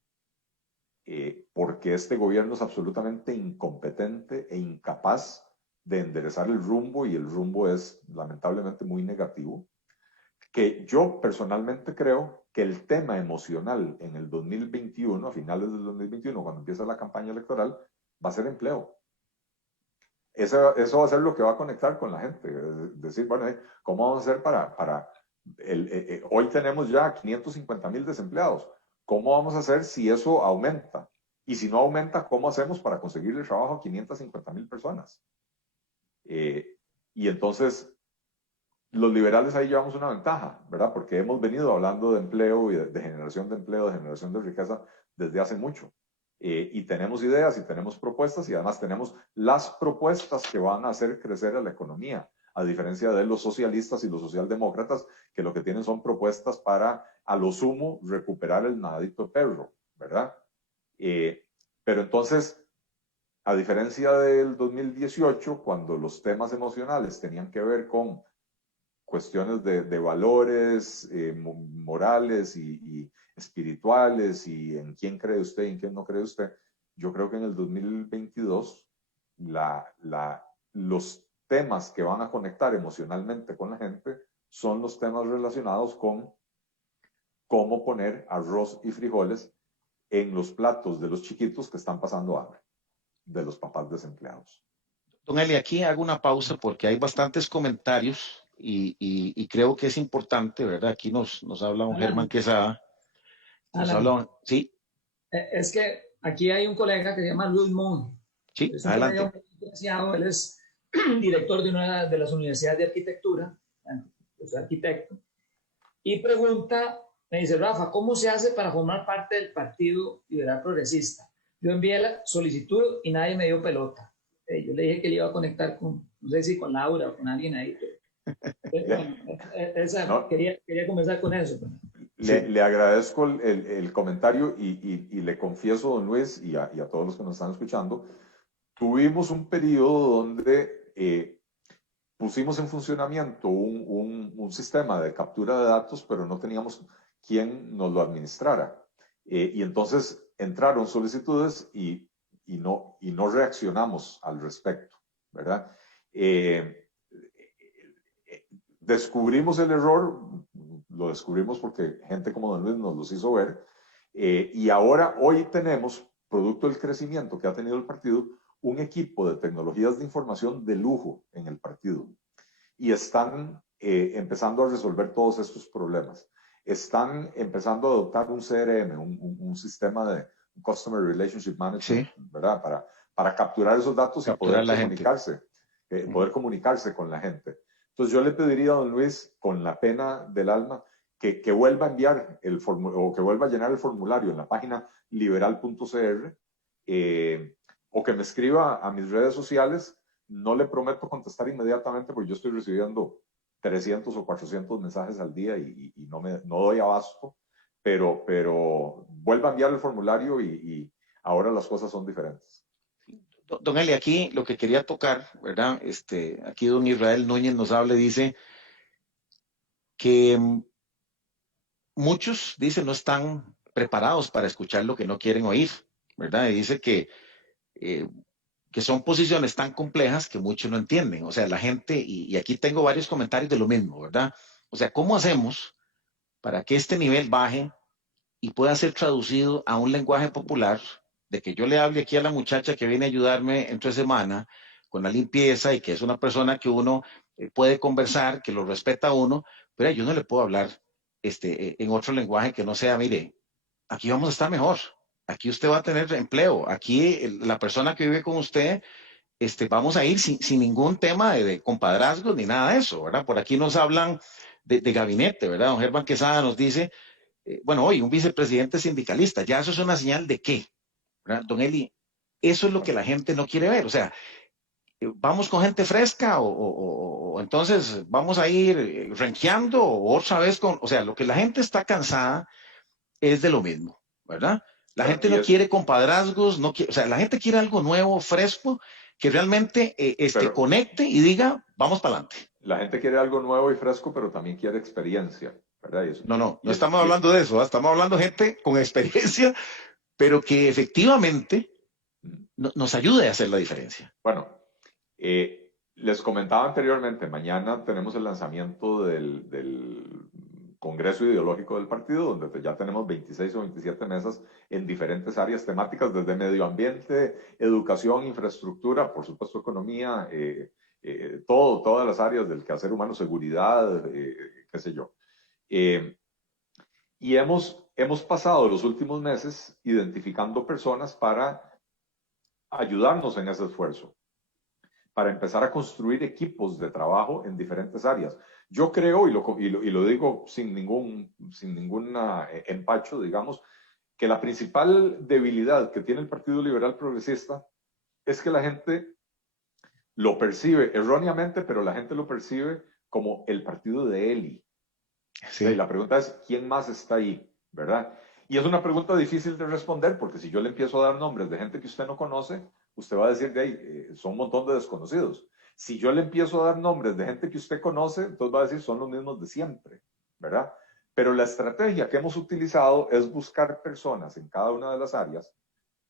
porque este gobierno es absolutamente incompetente e incapaz de enderezar el rumbo, y el rumbo es lamentablemente muy negativo, que yo personalmente creo que el tema emocional en el 2021, a finales del 2021, cuando empieza la campaña electoral, va a ser empleo. Eso va a ser lo que va a conectar con la gente. Decir, bueno, ¿cómo vamos a hacer hoy tenemos ya 550,000 desempleados? ¿Cómo vamos a hacer si eso aumenta? Y si no aumenta, ¿cómo hacemos para conseguirle trabajo a 550,000 personas? Y entonces, los liberales ahí llevamos una ventaja, ¿verdad? Porque hemos venido hablando de empleo y de generación de empleo, de generación de riqueza desde hace mucho. Y tenemos ideas y tenemos propuestas, y además tenemos las propuestas que van a hacer crecer a la economía, a diferencia de los socialistas y los socialdemócratas, que lo que tienen son propuestas para, a lo sumo, recuperar el nadadito perro, ¿verdad? Pero entonces, a diferencia del 2018, cuando los temas emocionales tenían que ver con cuestiones de valores morales y espirituales, y en quién cree usted y en quién no cree usted, yo creo que en el 2022 los temas que van a conectar emocionalmente con la gente son los temas relacionados con cómo poner arroz y frijoles en los platos de los chiquitos que están pasando hambre, de los papás desempleados. Don Eli, aquí hago una pausa porque hay bastantes comentarios y creo que es importante, ¿verdad? Aquí nos habla un Germán Alan, Quesada. Nos Alan, habla, sí, es que aquí hay un colega que se llama Luis Mon. sí, Es un colega adelante. muy apreciado. Él es director de una de las universidades de arquitectura, es arquitecto, y pregunta, me dice, Rafa, ¿cómo se hace para formar parte del Partido Liberal Progresista? Yo envié la solicitud y nadie me dio pelota. Yo le dije que le iba a conectar con, no sé si con Laura o con alguien ahí. Bueno, No, quería comenzar con eso. Sí, le agradezco el comentario, y le confieso, don Luis, y a todos los que nos están escuchando, tuvimos un periodo donde pusimos en funcionamiento un sistema de captura de datos, pero no teníamos quien nos lo administrara. Y entonces entraron solicitudes y no reaccionamos al respecto, ¿verdad? Descubrimos el error, lo descubrimos porque gente como don Luis nos los hizo ver, y ahora, hoy tenemos, producto del crecimiento que ha tenido el partido, un equipo de tecnologías de información de lujo en el partido. Y están empezando a resolver todos estos problemas. Están empezando a adoptar un CRM, un sistema de Customer Relationship Management, Sí, ¿verdad? Para capturar esos datos y capturar poder a la gente. poder comunicarse con la gente. Entonces yo le pediría a don Luis, con la pena del alma, que vuelva a enviar o que vuelva a llenar el formulario en la página liberal.cr, o que me escriba a mis redes sociales. No le prometo contestar inmediatamente porque yo estoy recibiendo 300 o 400 mensajes al día y no doy abasto, pero vuelva a enviar el formulario y ahora las cosas son diferentes. Don Eli, aquí lo que quería tocar, ¿verdad? Aquí don Israel Núñez nos habla y dice que muchos, dice, no están preparados para escuchar lo que no quieren oír, ¿verdad? Y dice eh, que son posiciones tan complejas que muchos no entienden. O sea, la gente, y aquí tengo varios comentarios de lo mismo, ¿verdad? O sea, ¿cómo hacemos para que este nivel baje y pueda ser traducido a un lenguaje popular, de que yo le hable aquí a la muchacha que viene a ayudarme entre semana con la limpieza y que es una persona que uno puede conversar, que lo respeta a uno, pero yo no le puedo hablar en otro lenguaje que no sea, mire, aquí vamos a estar mejor, aquí usted va a tener empleo, aquí la persona que vive con usted, vamos a ir sin ningún tema de compadrazgos ni nada de eso, ¿verdad? Por aquí nos hablan de gabinete, ¿verdad? Don Germán Quesada nos dice, bueno, hoy un vicepresidente sindicalista, ya eso es una señal de qué, ¿verdad? Don Eli, eso es lo que la gente no quiere ver, o sea, vamos con gente fresca o entonces vamos a ir renqueando o otra vez con, o sea, lo que la gente está cansada es de lo mismo, ¿verdad? La Bueno, gente no quiere compadrazgos, no quiere, o sea, la gente quiere algo nuevo, fresco, que realmente pero conecte y diga, vamos para adelante. la gente quiere algo nuevo y fresco, pero también quiere experiencia, ¿verdad? No Y eso, estamos hablando de eso, ¿eh? Estamos hablando de gente con experiencia, pero que efectivamente nos ayude a hacer la diferencia. bueno, les comentaba anteriormente, mañana tenemos el lanzamiento del Congreso Ideológico del partido, donde ya tenemos 26 o 27 mesas en diferentes áreas temáticas, desde medio ambiente, educación, infraestructura, por supuesto economía, todas las áreas del quehacer humano, seguridad, qué sé yo. Y hemos pasado los últimos meses identificando personas para ayudarnos en ese esfuerzo, para empezar a construir equipos de trabajo en diferentes áreas. Yo creo, y lo digo sin ningún empacho, digamos, que la principal debilidad que tiene el Partido Liberal Progresista es que la gente lo percibe erróneamente, pero la gente lo percibe como el partido de Eli. Sí. Y la pregunta es, ¿quién más está ahí? ¿Verdad? Y es una pregunta difícil de responder porque si yo le empiezo a dar nombres de gente que usted no conoce, usted va a decir de ahí, son un montón de desconocidos. Si yo le empiezo a dar nombres de gente que usted conoce, entonces va a decir, son los mismos de siempre, ¿verdad? Pero la estrategia que hemos utilizado es buscar personas en cada una de las áreas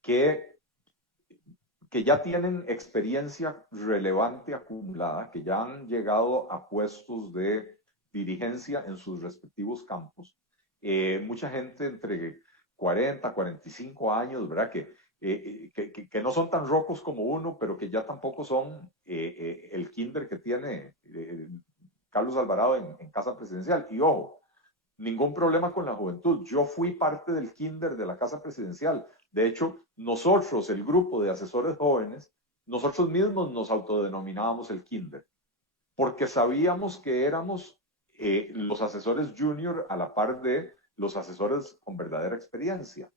que, que ya tienen experiencia relevante acumulada, que ya han llegado a puestos de dirigencia en sus respectivos campos. Mucha gente entre 40, 45 años, ¿verdad? Que no son tan rocos como uno, pero que ya tampoco son el kinder que tiene Carlos Alvarado en Casa Presidencial. Y ojo, ningún problema con la juventud. Yo fui parte del kinder de la Casa Presidencial. De hecho, nosotros, el grupo de asesores jóvenes, nosotros mismos nos autodenominábamos el kinder, porque sabíamos que éramos los asesores junior a la par de los asesores con verdadera experiencia.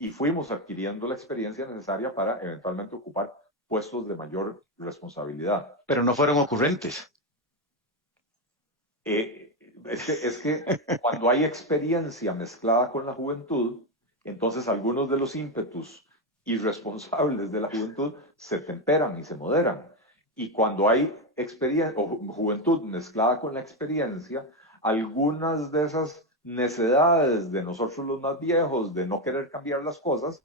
Y fuimos adquiriendo la experiencia necesaria para eventualmente ocupar puestos de mayor responsabilidad. Pero no fueron ocurrentes. Es que cuando hay experiencia mezclada con la juventud, entonces algunos de los ímpetus irresponsables de la juventud se temperan y se moderan. Y cuando hay experiencia o juventud mezclada con la experiencia, algunas de esas necedades de nosotros los más viejos, de no querer cambiar las cosas,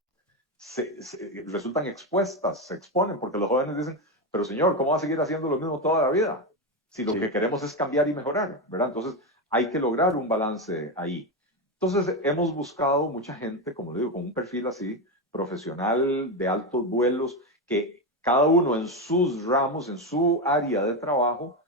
resultan expuestas, se exponen, porque los jóvenes dicen, pero señor, ¿cómo va a seguir haciendo lo mismo toda la vida? Si lo que queremos es cambiar y mejorar, ¿verdad? Entonces hay que lograr un balance ahí. Entonces hemos buscado mucha gente, como le digo, con un perfil así, profesional de altos vuelos, que cada uno en sus ramos, en su área de trabajo,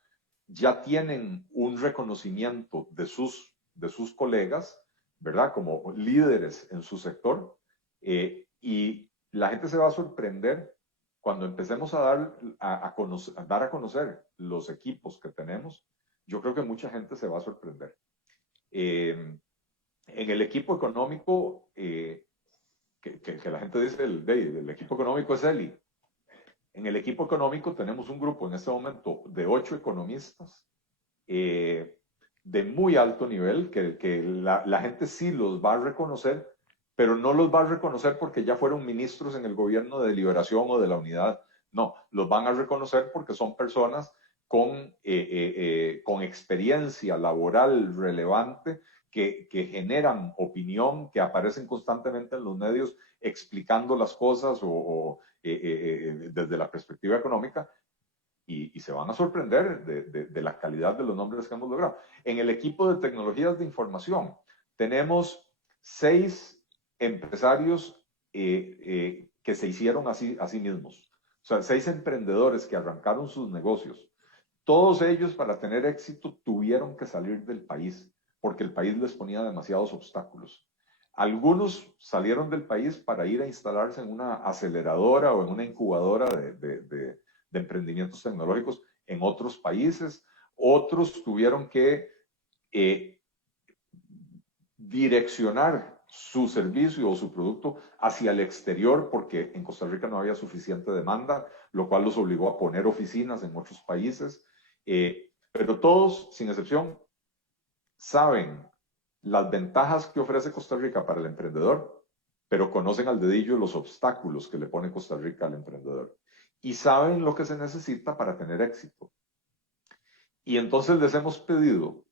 ya tienen un reconocimiento de sus colegas, ¿verdad? Como líderes en su sector. Y la gente se va a sorprender cuando empecemos a dar a conocer los equipos que tenemos. Yo creo que mucha gente se va a sorprender. En el equipo económico, que la gente dice, el equipo económico es Eli. En el equipo económico tenemos un grupo en este momento de 8 economistas de muy alto nivel, que la gente sí los va a reconocer, pero no los va a reconocer porque ya fueron ministros en el gobierno de Liberación o de la Unidad. No, los van a reconocer porque son personas con experiencia laboral relevante, que generan opinión, que aparecen constantemente en los medios explicando las cosas desde la perspectiva económica, y se van a sorprender de la calidad de los nombres que hemos logrado. En el equipo de tecnologías de información tenemos 6 empresarios que se hicieron a sí mismos. O sea, 6 emprendedores que arrancaron sus negocios. Todos ellos, para tener éxito, tuvieron que salir del país porque el país les ponía demasiados obstáculos. Algunos salieron del país para ir a instalarse en una aceleradora o en una incubadora de emprendimientos tecnológicos en otros países. Otros tuvieron que direccionar su servicio o su producto hacia el exterior porque en Costa Rica no había suficiente demanda, lo cual los obligó a poner oficinas en otros países. Pero todos, sin excepción, saben las ventajas que ofrece Costa Rica para el emprendedor, pero conocen al dedillo los obstáculos que le pone Costa Rica al emprendedor. Y saben lo que se necesita para tener éxito. Y entonces les hemos pedido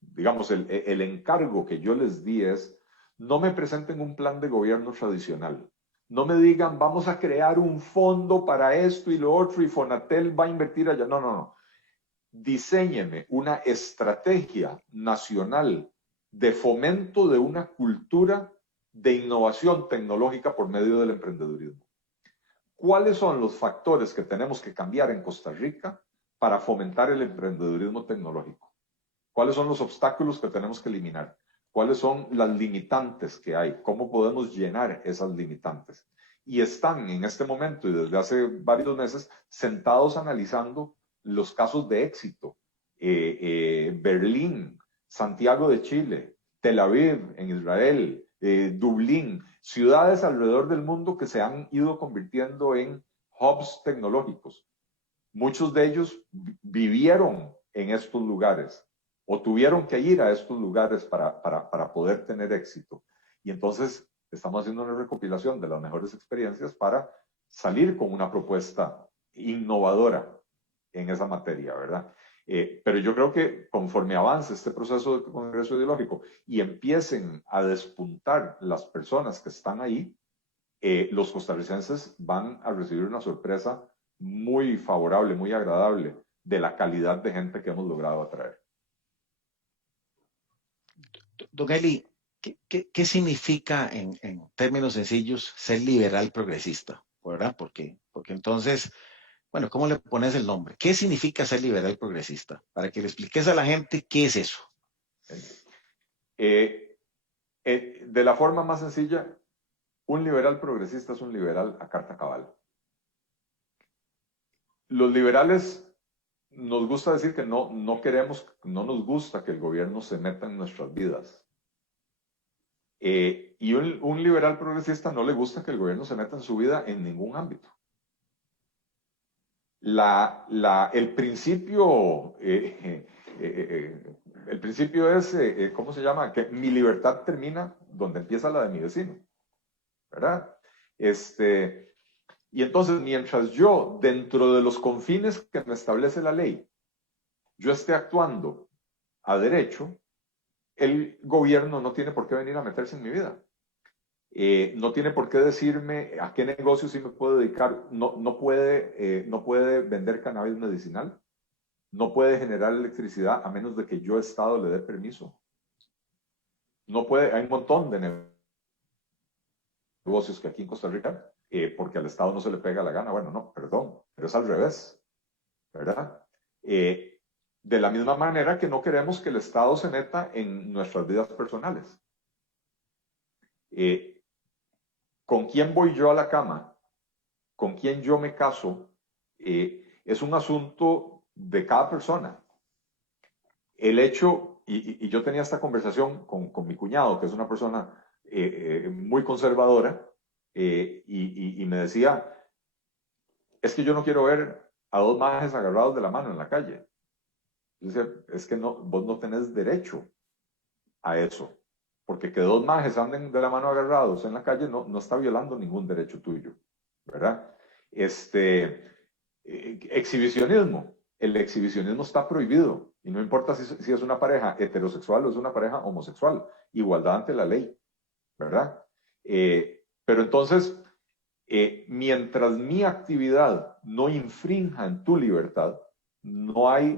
digamos, el encargo que yo les di es: no me presenten un plan de gobierno tradicional. No me digan, vamos a crear un fondo para esto y lo otro y Fonatel va a invertir allá. No, no, no. Diséñeme una estrategia nacional de fomento de una cultura de innovación tecnológica por medio del emprendedurismo. ¿Cuáles son los factores que tenemos que cambiar en Costa Rica para fomentar el emprendedurismo tecnológico? ¿Cuáles son los obstáculos que tenemos que eliminar? ¿Cuáles son las limitantes que hay? ¿Cómo podemos llenar esas limitantes? Y están en este momento y desde hace varios meses sentados analizando los casos de éxito. Berlín, Santiago de Chile, Tel Aviv en Israel, Dublín, ciudades alrededor del mundo que se han ido convirtiendo en hubs tecnológicos. Muchos de ellos vivieron en estos lugares o tuvieron que ir a estos lugares para poder tener éxito. Y entonces estamos haciendo una recopilación de las mejores experiencias para salir con una propuesta innovadora en esa materia, ¿verdad? Pero yo creo que conforme avance este proceso de congreso ideológico y empiecen a despuntar las personas que están ahí, los costarricenses van a recibir una sorpresa muy favorable, muy agradable de la calidad de gente que hemos logrado atraer. Don Eli, ¿qué significa en términos sencillos ser liberal progresista? ¿Verdad? Porque entonces, bueno, ¿cómo le pones el nombre? ¿Qué significa ser liberal progresista? Para que le expliques a la gente qué es eso. De la forma más sencilla, un liberal progresista es un liberal a carta cabal. Los liberales nos gusta decir que no nos gusta que el gobierno se meta en nuestras vidas. Y un liberal progresista no le gusta que el gobierno se meta en su vida en ningún ámbito. El principio es, ¿cómo se llama? Que mi libertad termina donde empieza la de mi vecino, ¿verdad? Y entonces, mientras yo, dentro de los confines que me establece la ley, yo esté actuando a derecho, el gobierno no tiene por qué venir a meterse en mi vida. No tiene por qué decirme a qué negocio sí me puedo dedicar. No puede vender cannabis medicinal. No puede generar electricidad a menos de que yo, Estado, le dé permiso. No puede, hay un montón de negocios que aquí en Costa Rica, porque al Estado no se le pega la gana. Bueno, no, perdón, pero es al revés. ¿verdad? De la misma manera que no queremos que el Estado se meta en nuestras vidas personales. ¿Con quién voy yo a la cama? ¿Con quién yo me caso? Es un asunto de cada persona. El hecho, y yo tenía esta conversación con mi cuñado, que es una persona muy conservadora, y me decía, es que yo no quiero ver a dos majes agarrados de la mano en la calle. Yo decía, es que no, vos no tenés derecho a eso, porque que dos majes anden de la mano agarrados en la calle no está violando ningún derecho tuyo, ¿verdad? Exhibicionismo. El exhibicionismo está prohibido y no importa si es una pareja heterosexual o es una pareja homosexual. Igualdad ante la ley, ¿verdad? Pero entonces, mientras mi actividad no infrinja en tu libertad, no hay,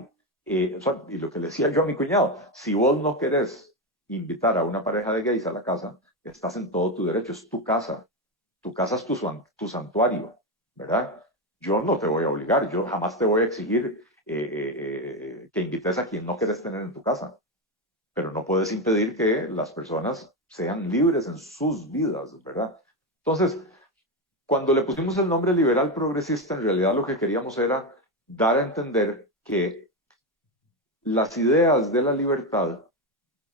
o sea, y lo que le decía yo a mi cuñado, si vos no querés invitar a una pareja de gays a la casa, estás en todo tu derecho, es tu casa es tu santuario, ¿verdad? Yo no te voy a obligar, yo jamás te voy a exigir que invites a quien no quieres tener en tu casa, pero no puedes impedir que las personas sean libres en sus vidas, ¿verdad? Entonces, cuando le pusimos el nombre liberal progresista, en realidad lo que queríamos era dar a entender que las ideas de la libertad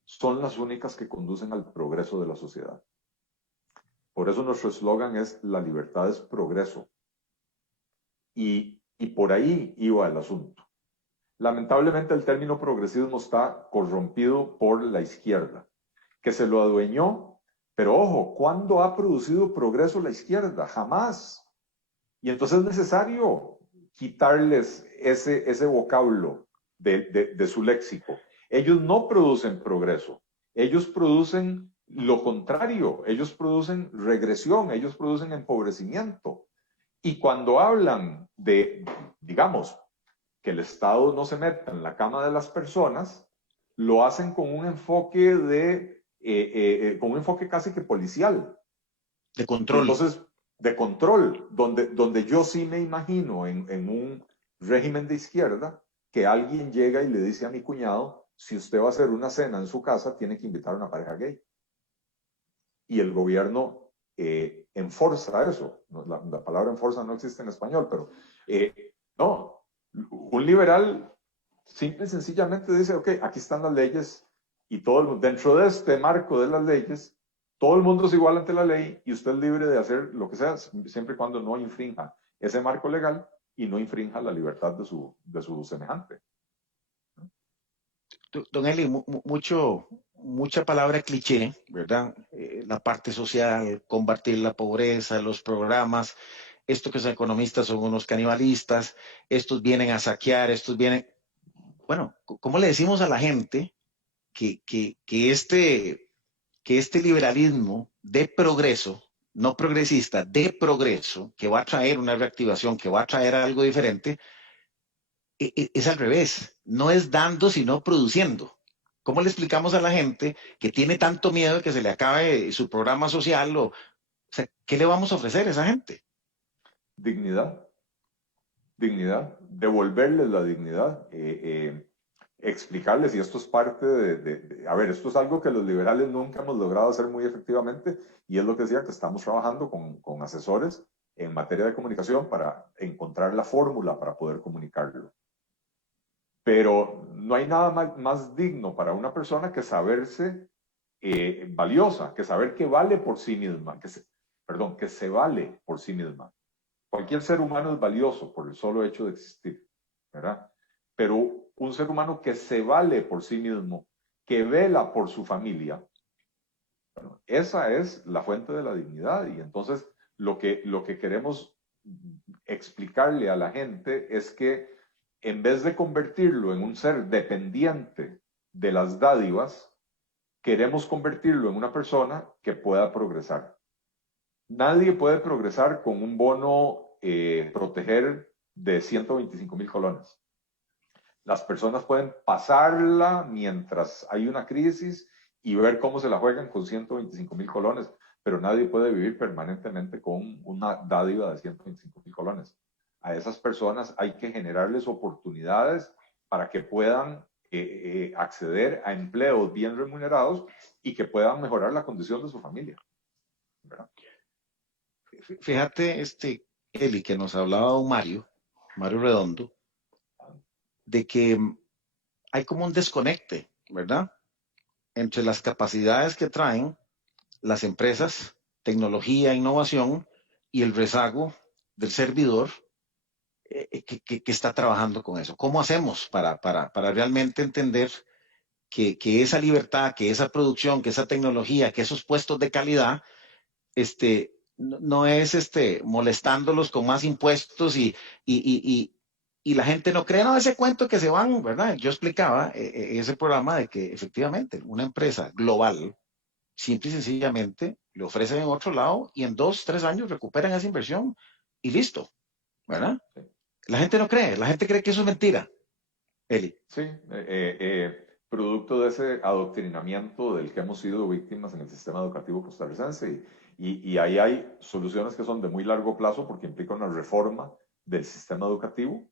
son las únicas que conducen al progreso de la sociedad. Por eso nuestro eslogan es la libertad es progreso. Y por ahí iba el asunto. Lamentablemente el término progresismo está corrompido por la izquierda, que se lo adueñó, pero ojo, ¿cuándo ha producido progreso la izquierda? Jamás. Y entonces es necesario quitarles ese vocablo de su léxico. Ellos no producen progreso, ellos producen lo contrario, ellos producen regresión, ellos producen empobrecimiento. Y cuando hablan de, digamos, que el Estado no se meta en la cama de las personas, lo hacen con un enfoque con un enfoque casi que policial. De Y control. entonces, de control, donde yo sí me imagino en un régimen de izquierda que alguien llega y le dice a mi cuñado, si usted va a hacer una cena en su casa, tiene que invitar a una pareja gay. Y el gobierno enforza eso. La palabra enforza no existe en español, pero no, un liberal simple y sencillamente dice, ok, aquí están las leyes y todo el mundo, dentro de este marco de las leyes, todo el mundo es igual ante la ley y usted es libre de hacer lo que sea, siempre y cuando no infrinja ese marco legal y no infrinja la libertad de su semejante. Don Eli, mucha palabra cliché, ¿verdad? La parte social, combatir la pobreza, los programas, estos que son economistas son unos canibalistas, estos vienen a saquear, estos vienen... Bueno, ¿cómo le decimos a la gente que este liberalismo de progreso, no progresista, de progreso, que va a traer una reactivación, que va a traer algo diferente, es al revés, no es dando, sino produciendo? ¿Cómo le explicamos a la gente que tiene tanto miedo de que se le acabe su programa social? O sea, ¿qué le vamos a ofrecer a esa gente? Dignidad, dignidad, devolverles la dignidad, explicarles, y esto es parte a ver, esto es algo que los liberales nunca hemos logrado hacer muy efectivamente, y es lo que decía, que estamos trabajando con asesores en materia de comunicación para encontrar la fórmula para poder comunicarlo. Pero no hay nada más digno para una persona que saberse valiosa, que saber que vale por sí misma, que se vale por sí misma. Cualquier ser humano es valioso por el solo hecho de existir, ¿verdad? Pero un ser humano que se vale por sí mismo, que vela por su familia, bueno, esa es la fuente de la dignidad. Y entonces lo que queremos explicarle a la gente es que en vez de convertirlo en un ser dependiente de las dádivas, queremos convertirlo en una persona que pueda progresar. Nadie puede progresar con un bono proteger de 125,000 colones. Las personas pueden pasarla mientras hay una crisis y ver cómo se la juegan con 125,000 colones, pero nadie puede vivir permanentemente con una dádiva de 125,000 colones. a esas personas hay que generarles oportunidades para que puedan acceder a empleos bien remunerados y que puedan mejorar la condición de su familia, ¿verdad? Fíjate, Eli, que nos hablaba un Mario Redondo, de que hay como un desconecte, ¿verdad? Entre las capacidades que traen las empresas, tecnología, innovación, y el rezago del servidor que está trabajando con eso. ¿Cómo hacemos para realmente entender que esa libertad, que esa producción, que esa tecnología, que esos puestos de calidad, no es molestándolos con más impuestos y la gente no cree, no, ese cuento que se van, ¿verdad? Yo explicaba ese programa de que efectivamente una empresa global, simple y sencillamente, le ofrecen en otro lado y en 2, 3 años recuperan esa inversión y listo, ¿verdad? La gente no cree, la gente cree que eso es mentira, Eli. Sí, producto de ese adoctrinamiento del que hemos sido víctimas en el sistema educativo costarricense. Y ahí hay soluciones que son de muy largo plazo porque implican una reforma del sistema educativo.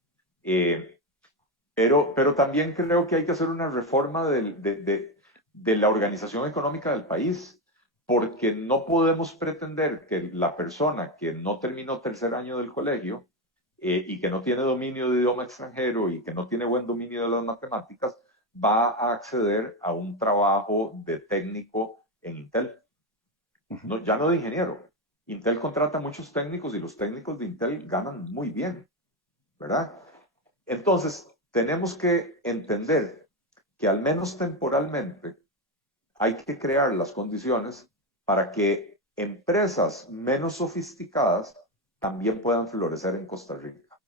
Pero también creo que hay que hacer una reforma de la organización económica del país, porque no podemos pretender que la persona que no terminó tercer año del colegio y que no tiene dominio de idioma extranjero y que no tiene buen dominio de las matemáticas, va a acceder a un trabajo de técnico en Intel. No, ya no de ingeniero. Intel contrata muchos técnicos y los técnicos de Intel ganan muy bien, ¿verdad? Entonces, tenemos que entender que al menos temporalmente hay que crear las condiciones para que empresas menos sofisticadas también puedan florecer en Costa Rica.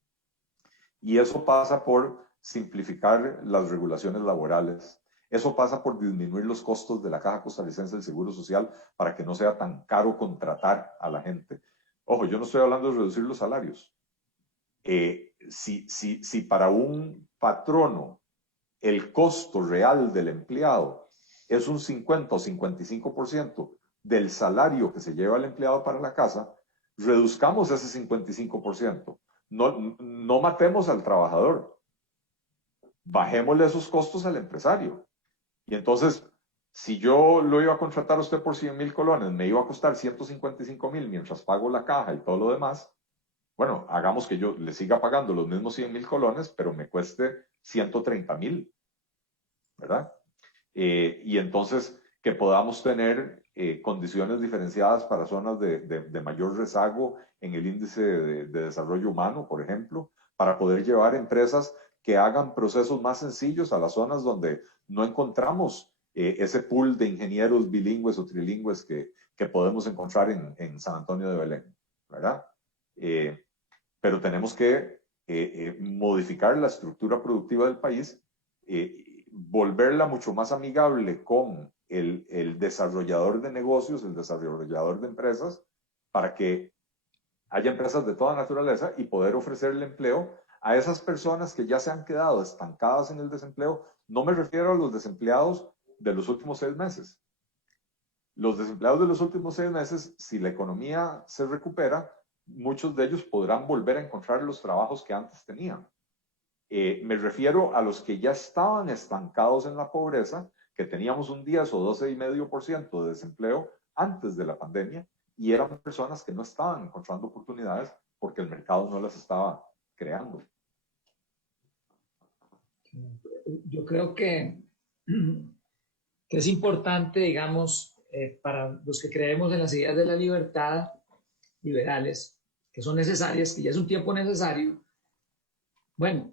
Y eso pasa por simplificar las regulaciones laborales. Eso pasa por disminuir los costos de la Caja Costarricense del Seguro Social para que no sea tan caro contratar a la gente. Ojo, yo no estoy hablando de reducir los salarios. Si para un patrono el costo real del empleado es un 50 o 55% del salario que se lleva el empleado para la casa, reduzcamos ese 55%. No matemos al trabajador, bajémosle esos costos al empresario. Y entonces, si yo lo iba a contratar a usted por 100,000 colones, me iba a costar 155,000 mientras pago la caja y todo lo demás. Bueno, hagamos que yo le siga pagando los mismos 100,000 colones, pero me cueste 130,000, ¿verdad? Y entonces que podamos tener condiciones diferenciadas para zonas de mayor rezago en el índice de desarrollo humano, por ejemplo, para poder llevar empresas que hagan procesos más sencillos a las zonas donde no encontramos ese pool de ingenieros bilingües o trilingües que podemos encontrar en San Antonio de Belén, ¿verdad? Pero tenemos que modificar la estructura productiva del país, volverla mucho más amigable con el desarrollador de negocios, el desarrollador de empresas, para que haya empresas de toda naturaleza y poder ofrecerle empleo a esas personas que ya se han quedado estancadas en el desempleo. No me refiero a los desempleados de los últimos 6 meses. Los desempleados de los últimos 6 meses, si la economía se recupera, muchos de ellos podrán volver a encontrar los trabajos que antes tenían. Me refiero a los que ya estaban estancados en la pobreza, que teníamos un 10 o 12,5% de desempleo antes de la pandemia y eran personas que no estaban encontrando oportunidades porque el mercado no las estaba creando. Yo creo que es importante, digamos, para los que creemos en las ideas de la libertad, liberales, que son necesarias, que ya es un tiempo necesario. Bueno,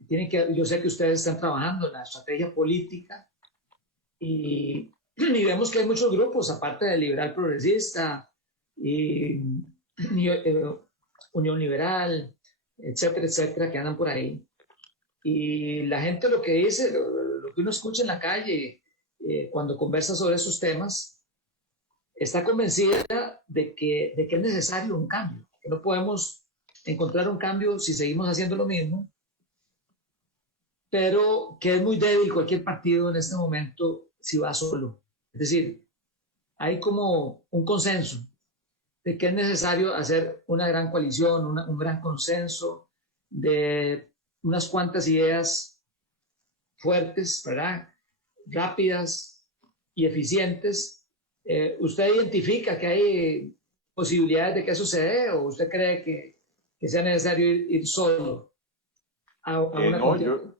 yo sé que ustedes están trabajando en la estrategia política y vemos que hay muchos grupos, aparte del liberal progresista y Unión Liberal, etcétera, etcétera, que andan por ahí. Y la gente lo que dice, lo que uno escucha en la calle cuando conversa sobre esos temas, está convencida de que es necesario un cambio, que no podemos encontrar un cambio si seguimos haciendo lo mismo, pero que es muy débil cualquier partido en este momento si va solo. Es decir, hay como un consenso de que es necesario hacer una gran coalición, un gran consenso de unas cuantas ideas fuertes, ¿verdad? Rápidas y eficientes. ¿Usted identifica que hay posibilidades de que eso se dé o usted cree que sea necesario ir solo a una No, contienda?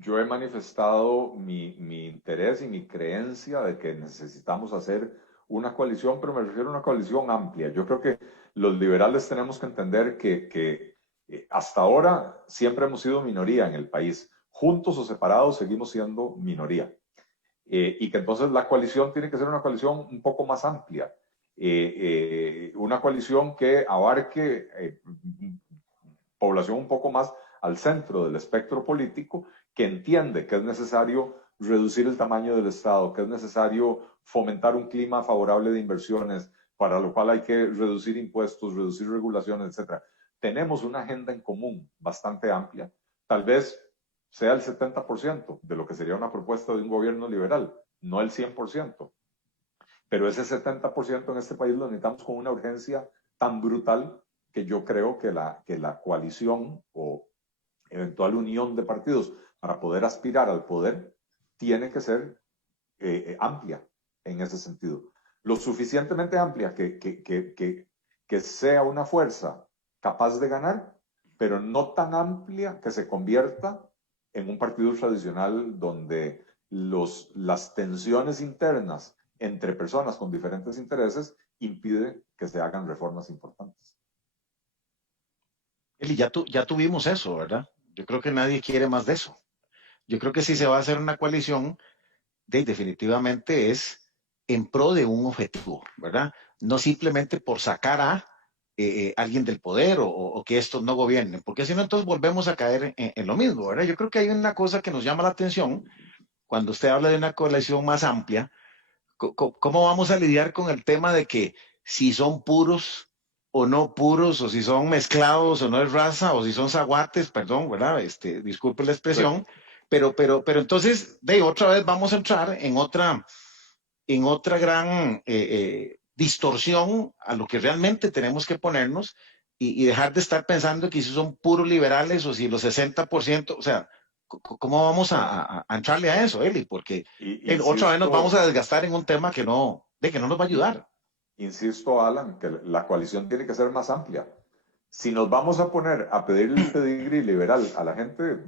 yo he manifestado mi interés y mi creencia de que necesitamos hacer una coalición, pero me refiero a una coalición amplia. Yo creo que los liberales tenemos que entender que hasta ahora siempre hemos sido minoría en el país. Juntos o separados seguimos siendo minoría. Y que entonces la coalición tiene que ser una coalición un poco más amplia. Una coalición que abarque población un poco más al centro del espectro político, que entiende que es necesario reducir el tamaño del Estado, que es necesario fomentar un clima favorable de inversiones, para lo cual hay que reducir impuestos, reducir regulaciones, etc. Tenemos una agenda en común bastante amplia. Tal vez sea el 70% de lo que sería una propuesta de un gobierno liberal, no el 100%. Pero ese 70% en este país lo necesitamos con una urgencia tan brutal que yo creo que la coalición o eventual unión de partidos para poder aspirar al poder tiene que ser amplia en ese sentido. Lo suficientemente amplia que sea una fuerza capaz de ganar, pero no tan amplia que se convierta en un partido tradicional donde las tensiones internas entre personas con diferentes intereses impide que se hagan reformas importantes. Eli, ya tuvimos eso, ¿verdad? Yo creo que nadie quiere más de eso. Yo creo que si se va a hacer una coalición, definitivamente es en pro de un objetivo, ¿verdad? No simplemente por sacar a alguien del poder o que estos no gobiernen, porque si no, entonces volvemos a caer en lo mismo, ¿verdad? Yo creo que hay una cosa que nos llama la atención cuando usted habla de una coalición más amplia. ¿Cómo vamos a lidiar con el tema de que si son puros o no puros, o si son mezclados o no es raza, o si son zaguates, perdón, ¿verdad? Disculpe la Sí. expresión, pero entonces, otra vez vamos a entrar en otra gran distorsión a lo que realmente tenemos que ponernos y dejar de estar pensando que si son puros liberales o si los 60%, o sea, ¿cómo vamos a entrarle a eso, Eli? Porque otra vez nos vamos a Insisto, desgastar en un tema que no nos va a ayudar. insisto, Alan, que la coalición tiene que ser más amplia. Si nos vamos a poner a pedirle el pedigrí liberal a la gente,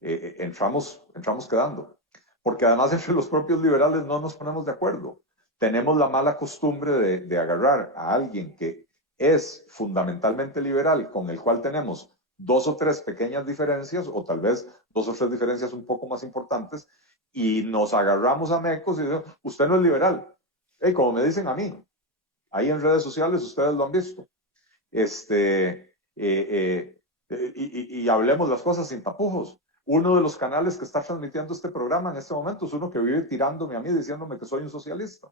entramos quedando. Porque además entre los propios liberales no nos ponemos de acuerdo. Tenemos la mala costumbre de agarrar a alguien que es fundamentalmente liberal, con el cual tenemos dos o tres pequeñas diferencias, o tal vez dos o tres diferencias un poco más importantes, y nos agarramos a mecos y decimos, usted no es liberal. Hey, como me dicen a mí, ahí en redes sociales ustedes lo han visto. Y hablemos las cosas sin tapujos. Uno de los canales que está transmitiendo este programa en este momento es uno que vive tirándome a mí diciéndome que soy un socialista.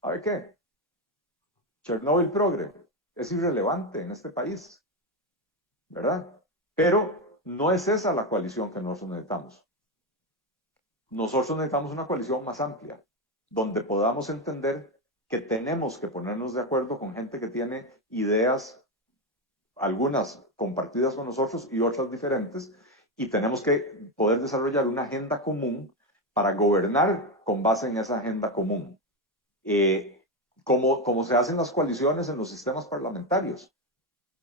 ¿Sabe qué? Chernobyl Progre es irrelevante en este país, ¿verdad? Pero no es esa la coalición que nosotros necesitamos. Nosotros necesitamos una coalición más amplia, donde podamos entender que tenemos que ponernos de acuerdo con gente que tiene ideas, algunas compartidas con nosotros y otras diferentes, y tenemos que poder desarrollar una agenda común para gobernar con base en esa agenda común. Como se hacen las coaliciones en los sistemas parlamentarios.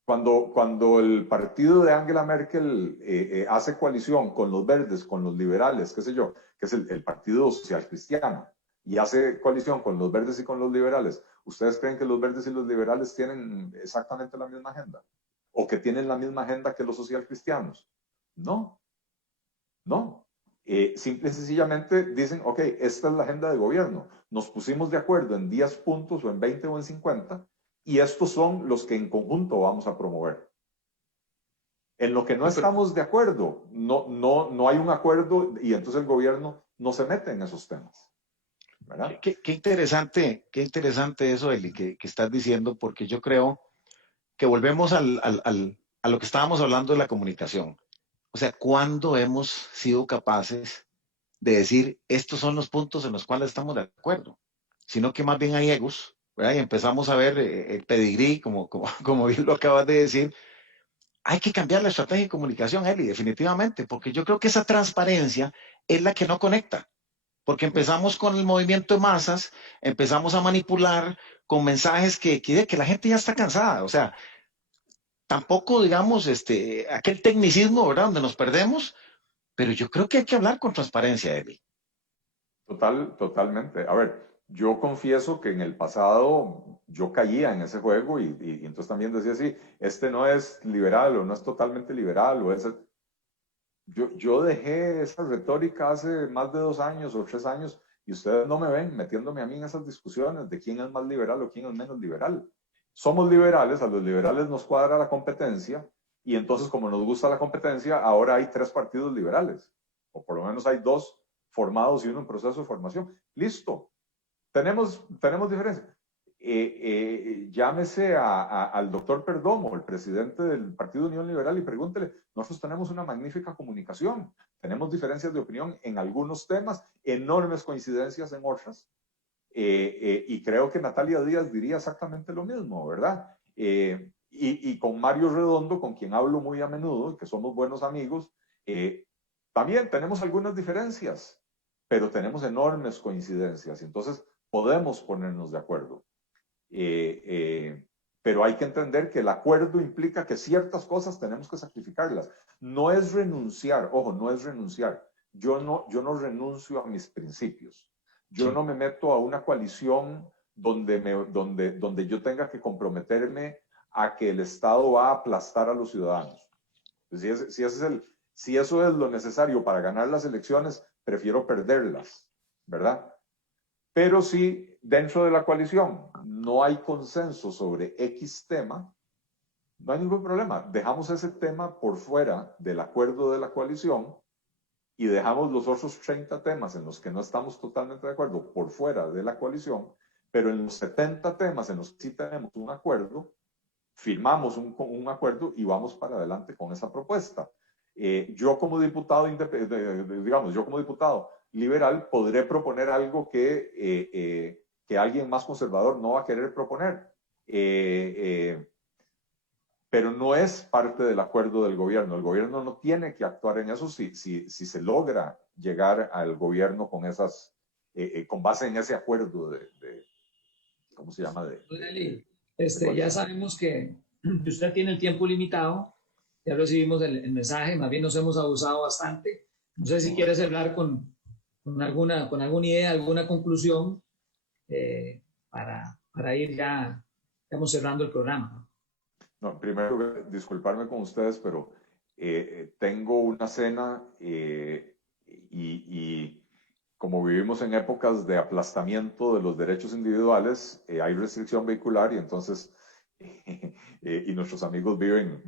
Cuando el partido de Angela Merkel hace coalición con los verdes, con los liberales, qué sé yo, que es el Partido Social Cristiano, y hace coalición con los verdes y con los liberales, ¿ustedes creen que los verdes y los liberales tienen exactamente la misma agenda? ¿O que tienen la misma agenda que los social cristianos? No, no. Simple y sencillamente dicen, ok, esta es la agenda de gobierno. Nos pusimos de acuerdo en 10 puntos o en 20 o en 50 y estos son los que en conjunto vamos a promover. En lo que no estamos de acuerdo, no hay un acuerdo y entonces el gobierno no se mete en esos temas. ¿Verdad? Qué interesante eso, Eli, que estás diciendo, porque yo creo que volvemos a lo que estábamos hablando de la comunicación. O sea, ¿cuándo hemos sido capaces de decir estos son los puntos en los cuales estamos de acuerdo? Sino que más bien hay egos ¿verdad? Y empezamos a ver el pedigrí, como bien lo acabas de decir. Hay que cambiar la estrategia de comunicación, Eli, definitivamente, porque yo creo que esa transparencia es la que no conecta, porque empezamos con el movimiento de masas, empezamos a manipular con mensajes que la gente ya está cansada, o sea, tampoco, digamos, aquel tecnicismo, ¿verdad?, donde nos perdemos, pero yo creo que hay que hablar con transparencia, Eli. Totalmente. A ver, yo confieso que en el pasado yo caía en ese juego y entonces también decía así, este no es liberal o no es totalmente liberal o es... Yo dejé esa retórica hace más de 2 años o 3 años y ustedes no me ven metiéndome a mí en esas discusiones de quién es más liberal o quién es menos liberal. Somos liberales, a los liberales nos cuadra la competencia y entonces como nos gusta la competencia, ahora hay 3 partidos liberales, o por lo menos hay 2 formados y uno en proceso de formación. Listo, tenemos diferencias. Llámese al doctor Perdomo, el presidente del Partido Unión Liberal, y pregúntele, nosotros tenemos una magnífica comunicación, tenemos diferencias de opinión en algunos temas, enormes coincidencias en otras, y creo que Natalia Díaz diría exactamente lo mismo, ¿verdad? Y con Mario Redondo, con quien hablo muy a menudo, que somos buenos amigos, también tenemos algunas diferencias, pero tenemos enormes coincidencias, entonces podemos ponernos de acuerdo. Pero hay que entender que el acuerdo implica que ciertas cosas tenemos que sacrificarlas. No es renunciar, ojo, no es renunciar. Yo no renuncio a mis principios. Yo Sí. no me meto a una coalición donde yo tenga que comprometerme a que el Estado va a aplastar a los ciudadanos. Si eso es lo necesario para ganar las elecciones, prefiero perderlas, ¿verdad? Pero si dentro de la coalición no hay consenso sobre X tema, no hay ningún problema. Dejamos ese tema por fuera del acuerdo de la coalición y dejamos los otros 30 temas en los que no estamos totalmente de acuerdo por fuera de la coalición, pero en los 70 temas en los que sí tenemos un acuerdo, firmamos un acuerdo y vamos para adelante con esa propuesta. Yo como diputado, digamos, yo como diputado liberal podré proponer algo que alguien más conservador no va a querer proponer. Pero no es parte del acuerdo del gobierno. El gobierno no tiene que actuar en eso si se logra llegar al gobierno con con base en ese acuerdo ¿cómo se llama? Ya sabemos que usted tiene el tiempo limitado, ya recibimos el mensaje, más bien nos hemos abusado bastante. No sé si quieres hablar con alguna idea, alguna conclusión para ir ya, estamos cerrando el programa. No, primero, disculparme con ustedes, pero tengo una cena y como vivimos en épocas de aplastamiento de los derechos individuales, hay restricción vehicular y entonces, y nuestros amigos viven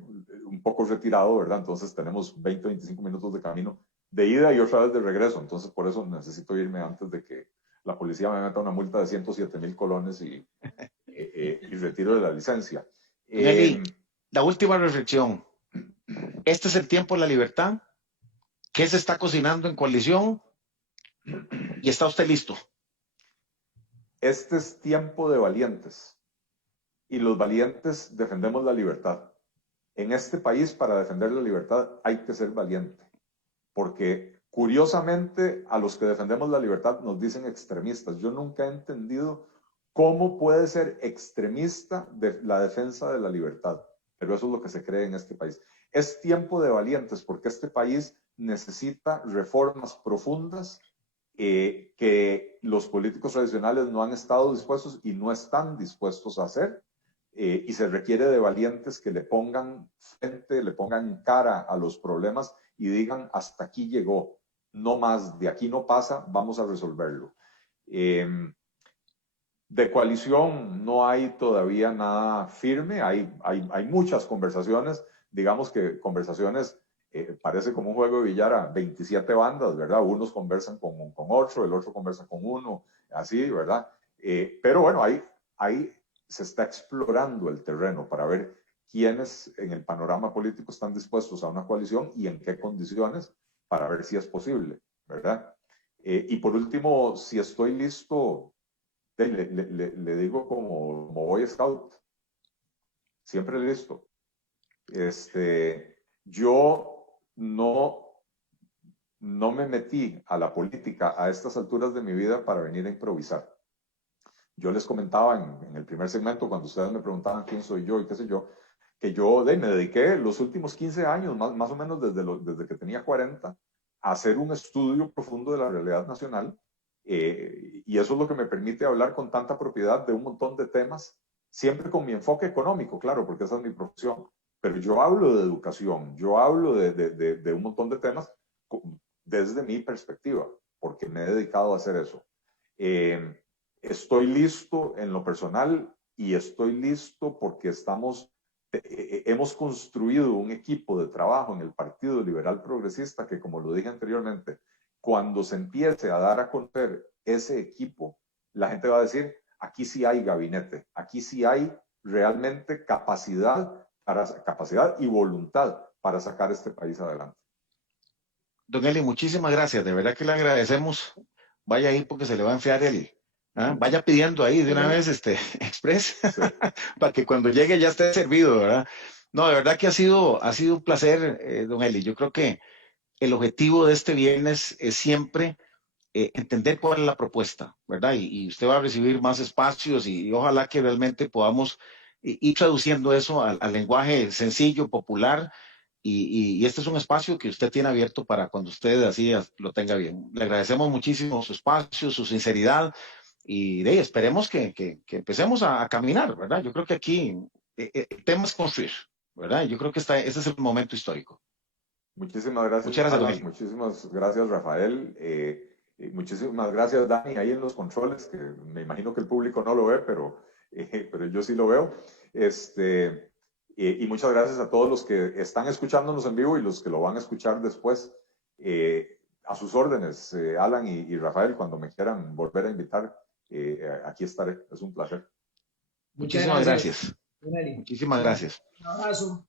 un poco retirado, ¿verdad? Entonces tenemos 20, 25 minutos de camino de ida y otra vez de regreso. Entonces por eso necesito irme antes de que la policía me meta una multa de 107,000 colones y retiro de la licencia. Don Eli, la última reflexión. Este es el tiempo de la libertad. ¿Qué se está cocinando en coalición? ¿Y está usted listo? Este es tiempo de valientes y los valientes defendemos la libertad. En este país, para defender la libertad, hay que ser valiente, porque curiosamente a los que defendemos la libertad nos dicen extremistas. Yo nunca he entendido cómo puede ser extremista de la defensa de la libertad, pero eso es lo que se cree en este país. Es tiempo de valientes porque este país necesita reformas profundas que los políticos tradicionales no han estado dispuestos y no están dispuestos a hacer, y se requiere de valientes que le pongan frente, le pongan cara a los problemas y digan hasta aquí llegó, no más, de aquí no pasa, vamos a resolverlo. De coalición no hay todavía nada firme, hay muchas conversaciones, digamos que conversaciones, parece como un juego de billar a 27 bandas, ¿verdad? Unos conversan con otro, el otro conversa con uno, así, ¿verdad? Pero bueno, ahí se está explorando el terreno para ver quiénes en el panorama político están dispuestos a una coalición y en qué condiciones para ver si es posible, ¿verdad? Y por último, si estoy listo, le digo como Boy Scout, siempre listo. Yo no me metí a la política a estas alturas de mi vida para venir a improvisar. Yo les comentaba en el primer segmento, cuando ustedes me preguntaban quién soy yo y qué sé yo, que yo me dediqué los últimos 15 años, más o menos desde que tenía 40, a hacer un estudio profundo de la realidad nacional. Y eso es lo que me permite hablar con tanta propiedad de un montón de temas, siempre con mi enfoque económico, claro, porque esa es mi profesión. Pero yo hablo de educación, yo hablo de un montón de temas desde mi perspectiva, porque me he dedicado a hacer eso. Estoy listo en lo personal y estoy listo porque hemos construido un equipo de trabajo en el Partido Liberal Progresista que, como lo dije anteriormente, cuando se empiece a dar a conocer ese equipo, la gente va a decir, aquí sí hay gabinete, aquí sí hay realmente capacidad y voluntad para sacar este país adelante. Don Eli, muchísimas gracias. De verdad que le agradecemos. Vaya ahí porque se le va a enfriar vaya pidiendo ahí de una vez Express Sí. para que cuando llegue ya esté servido, ¿verdad? No, de verdad que ha sido un placer, don Eli. Yo creo que el objetivo de este viernes es siempre entender cuál es la propuesta, ¿verdad? Y usted va a recibir más espacios y ojalá que realmente podamos ir traduciendo eso al lenguaje sencillo, popular. Y este es un espacio que usted tiene abierto para cuando usted así lo tenga bien. Le agradecemos muchísimo su espacio, su sinceridad y esperemos que empecemos a caminar, ¿verdad? Yo creo que aquí el tema es construir, ¿verdad? Yo creo que ese es el momento histórico. Muchísimas gracias, Muchas gracias, don Alan. Eli. Muchísimas gracias, Rafael. Muchísimas gracias, Dani, ahí en los controles, que me imagino que el público no lo ve, pero yo sí lo veo. Y muchas gracias a todos los que están escuchándonos en vivo y los que lo van a escuchar después. A sus órdenes, Alan y Rafael, cuando me quieran volver a invitar, aquí estaré. Es un placer. Muchas Muchísimas gracias, gracias. don Eli. Muchísimas gracias. Un abrazo.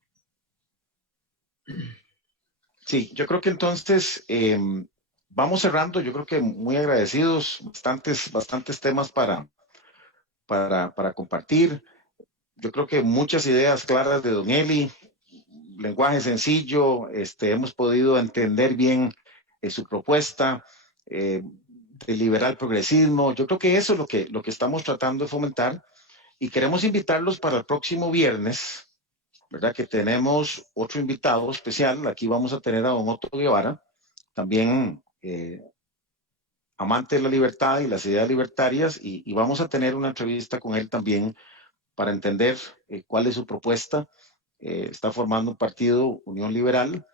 Sí, yo creo que entonces vamos cerrando. Yo creo que muy agradecidos, bastantes temas para compartir. Yo creo que muchas ideas claras de Don Eli, lenguaje sencillo, hemos podido entender bien su propuesta de liberal progresismo. Yo creo que eso es lo que estamos tratando de fomentar y queremos invitarlos para el próximo viernes, ¿verdad? Que tenemos otro invitado especial. Aquí vamos a tener a don Otto Guevara, también amante de la libertad y las ideas libertarias, y vamos a tener una entrevista con él también para entender cuál es su propuesta. Está formando un partido, Unión Liberal,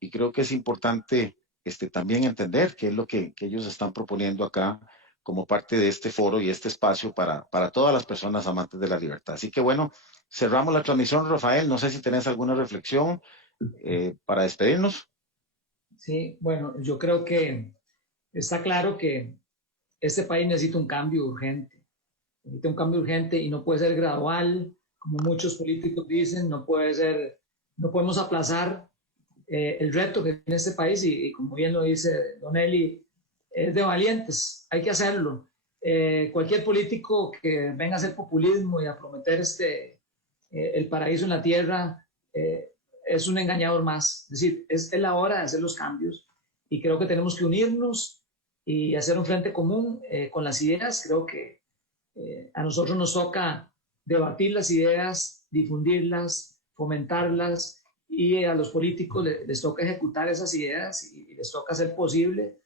y creo que es importante también entender qué es lo que ellos están proponiendo acá como parte de este foro y este espacio para todas las personas amantes de la libertad. Así que bueno, cerramos la transmisión, Rafael. No sé si tenés alguna reflexión para despedirnos. Sí, bueno, yo creo que está claro que este país necesita un cambio urgente. Necesita un cambio urgente y no puede ser gradual, como muchos políticos dicen, no podemos aplazar el reto que tiene este país y como bien lo dice Don Eli, es de valientes, hay que hacerlo. Cualquier político que venga a hacer populismo y a prometer el paraíso en la tierra es un engañador más. Es decir, es la hora de hacer los cambios y creo que tenemos que unirnos y hacer un frente común con las ideas. Creo que a nosotros nos toca debatir las ideas, difundirlas, fomentarlas y a los políticos les toca ejecutar esas ideas y les toca hacer posible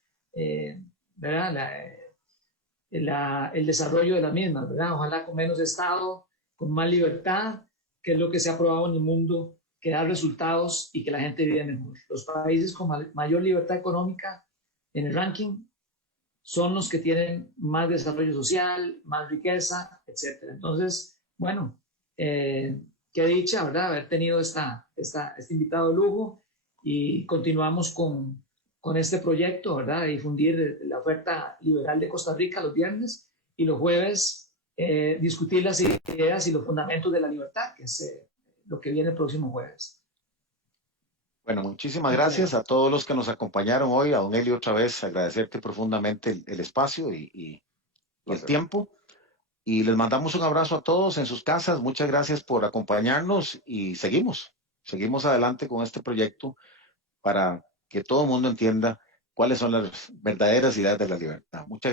¿verdad? El desarrollo de las mismas, ¿verdad? Ojalá con menos Estado, con más libertad, que es lo que se ha probado en el mundo, que da resultados y que la gente vive mejor. Los países con mayor libertad económica en el ranking son los que tienen más desarrollo social, más riqueza, etc. Entonces, bueno, qué dicha, ¿verdad? Haber tenido este invitado de lujo y continuamos con este proyecto, ¿verdad? De difundir la oferta liberal de Costa Rica los viernes y los jueves discutir las ideas y los fundamentos de la libertad, que es lo que viene el próximo jueves. Bueno, muchísimas gracias a todos los que nos acompañaron hoy. A don Eli otra vez agradecerte profundamente el espacio y el tiempo. Y les mandamos un abrazo a todos en sus casas. Muchas gracias por acompañarnos y seguimos adelante con este proyecto para que todo el mundo entienda cuáles son las verdaderas ideas de la libertad. Muchas gracias.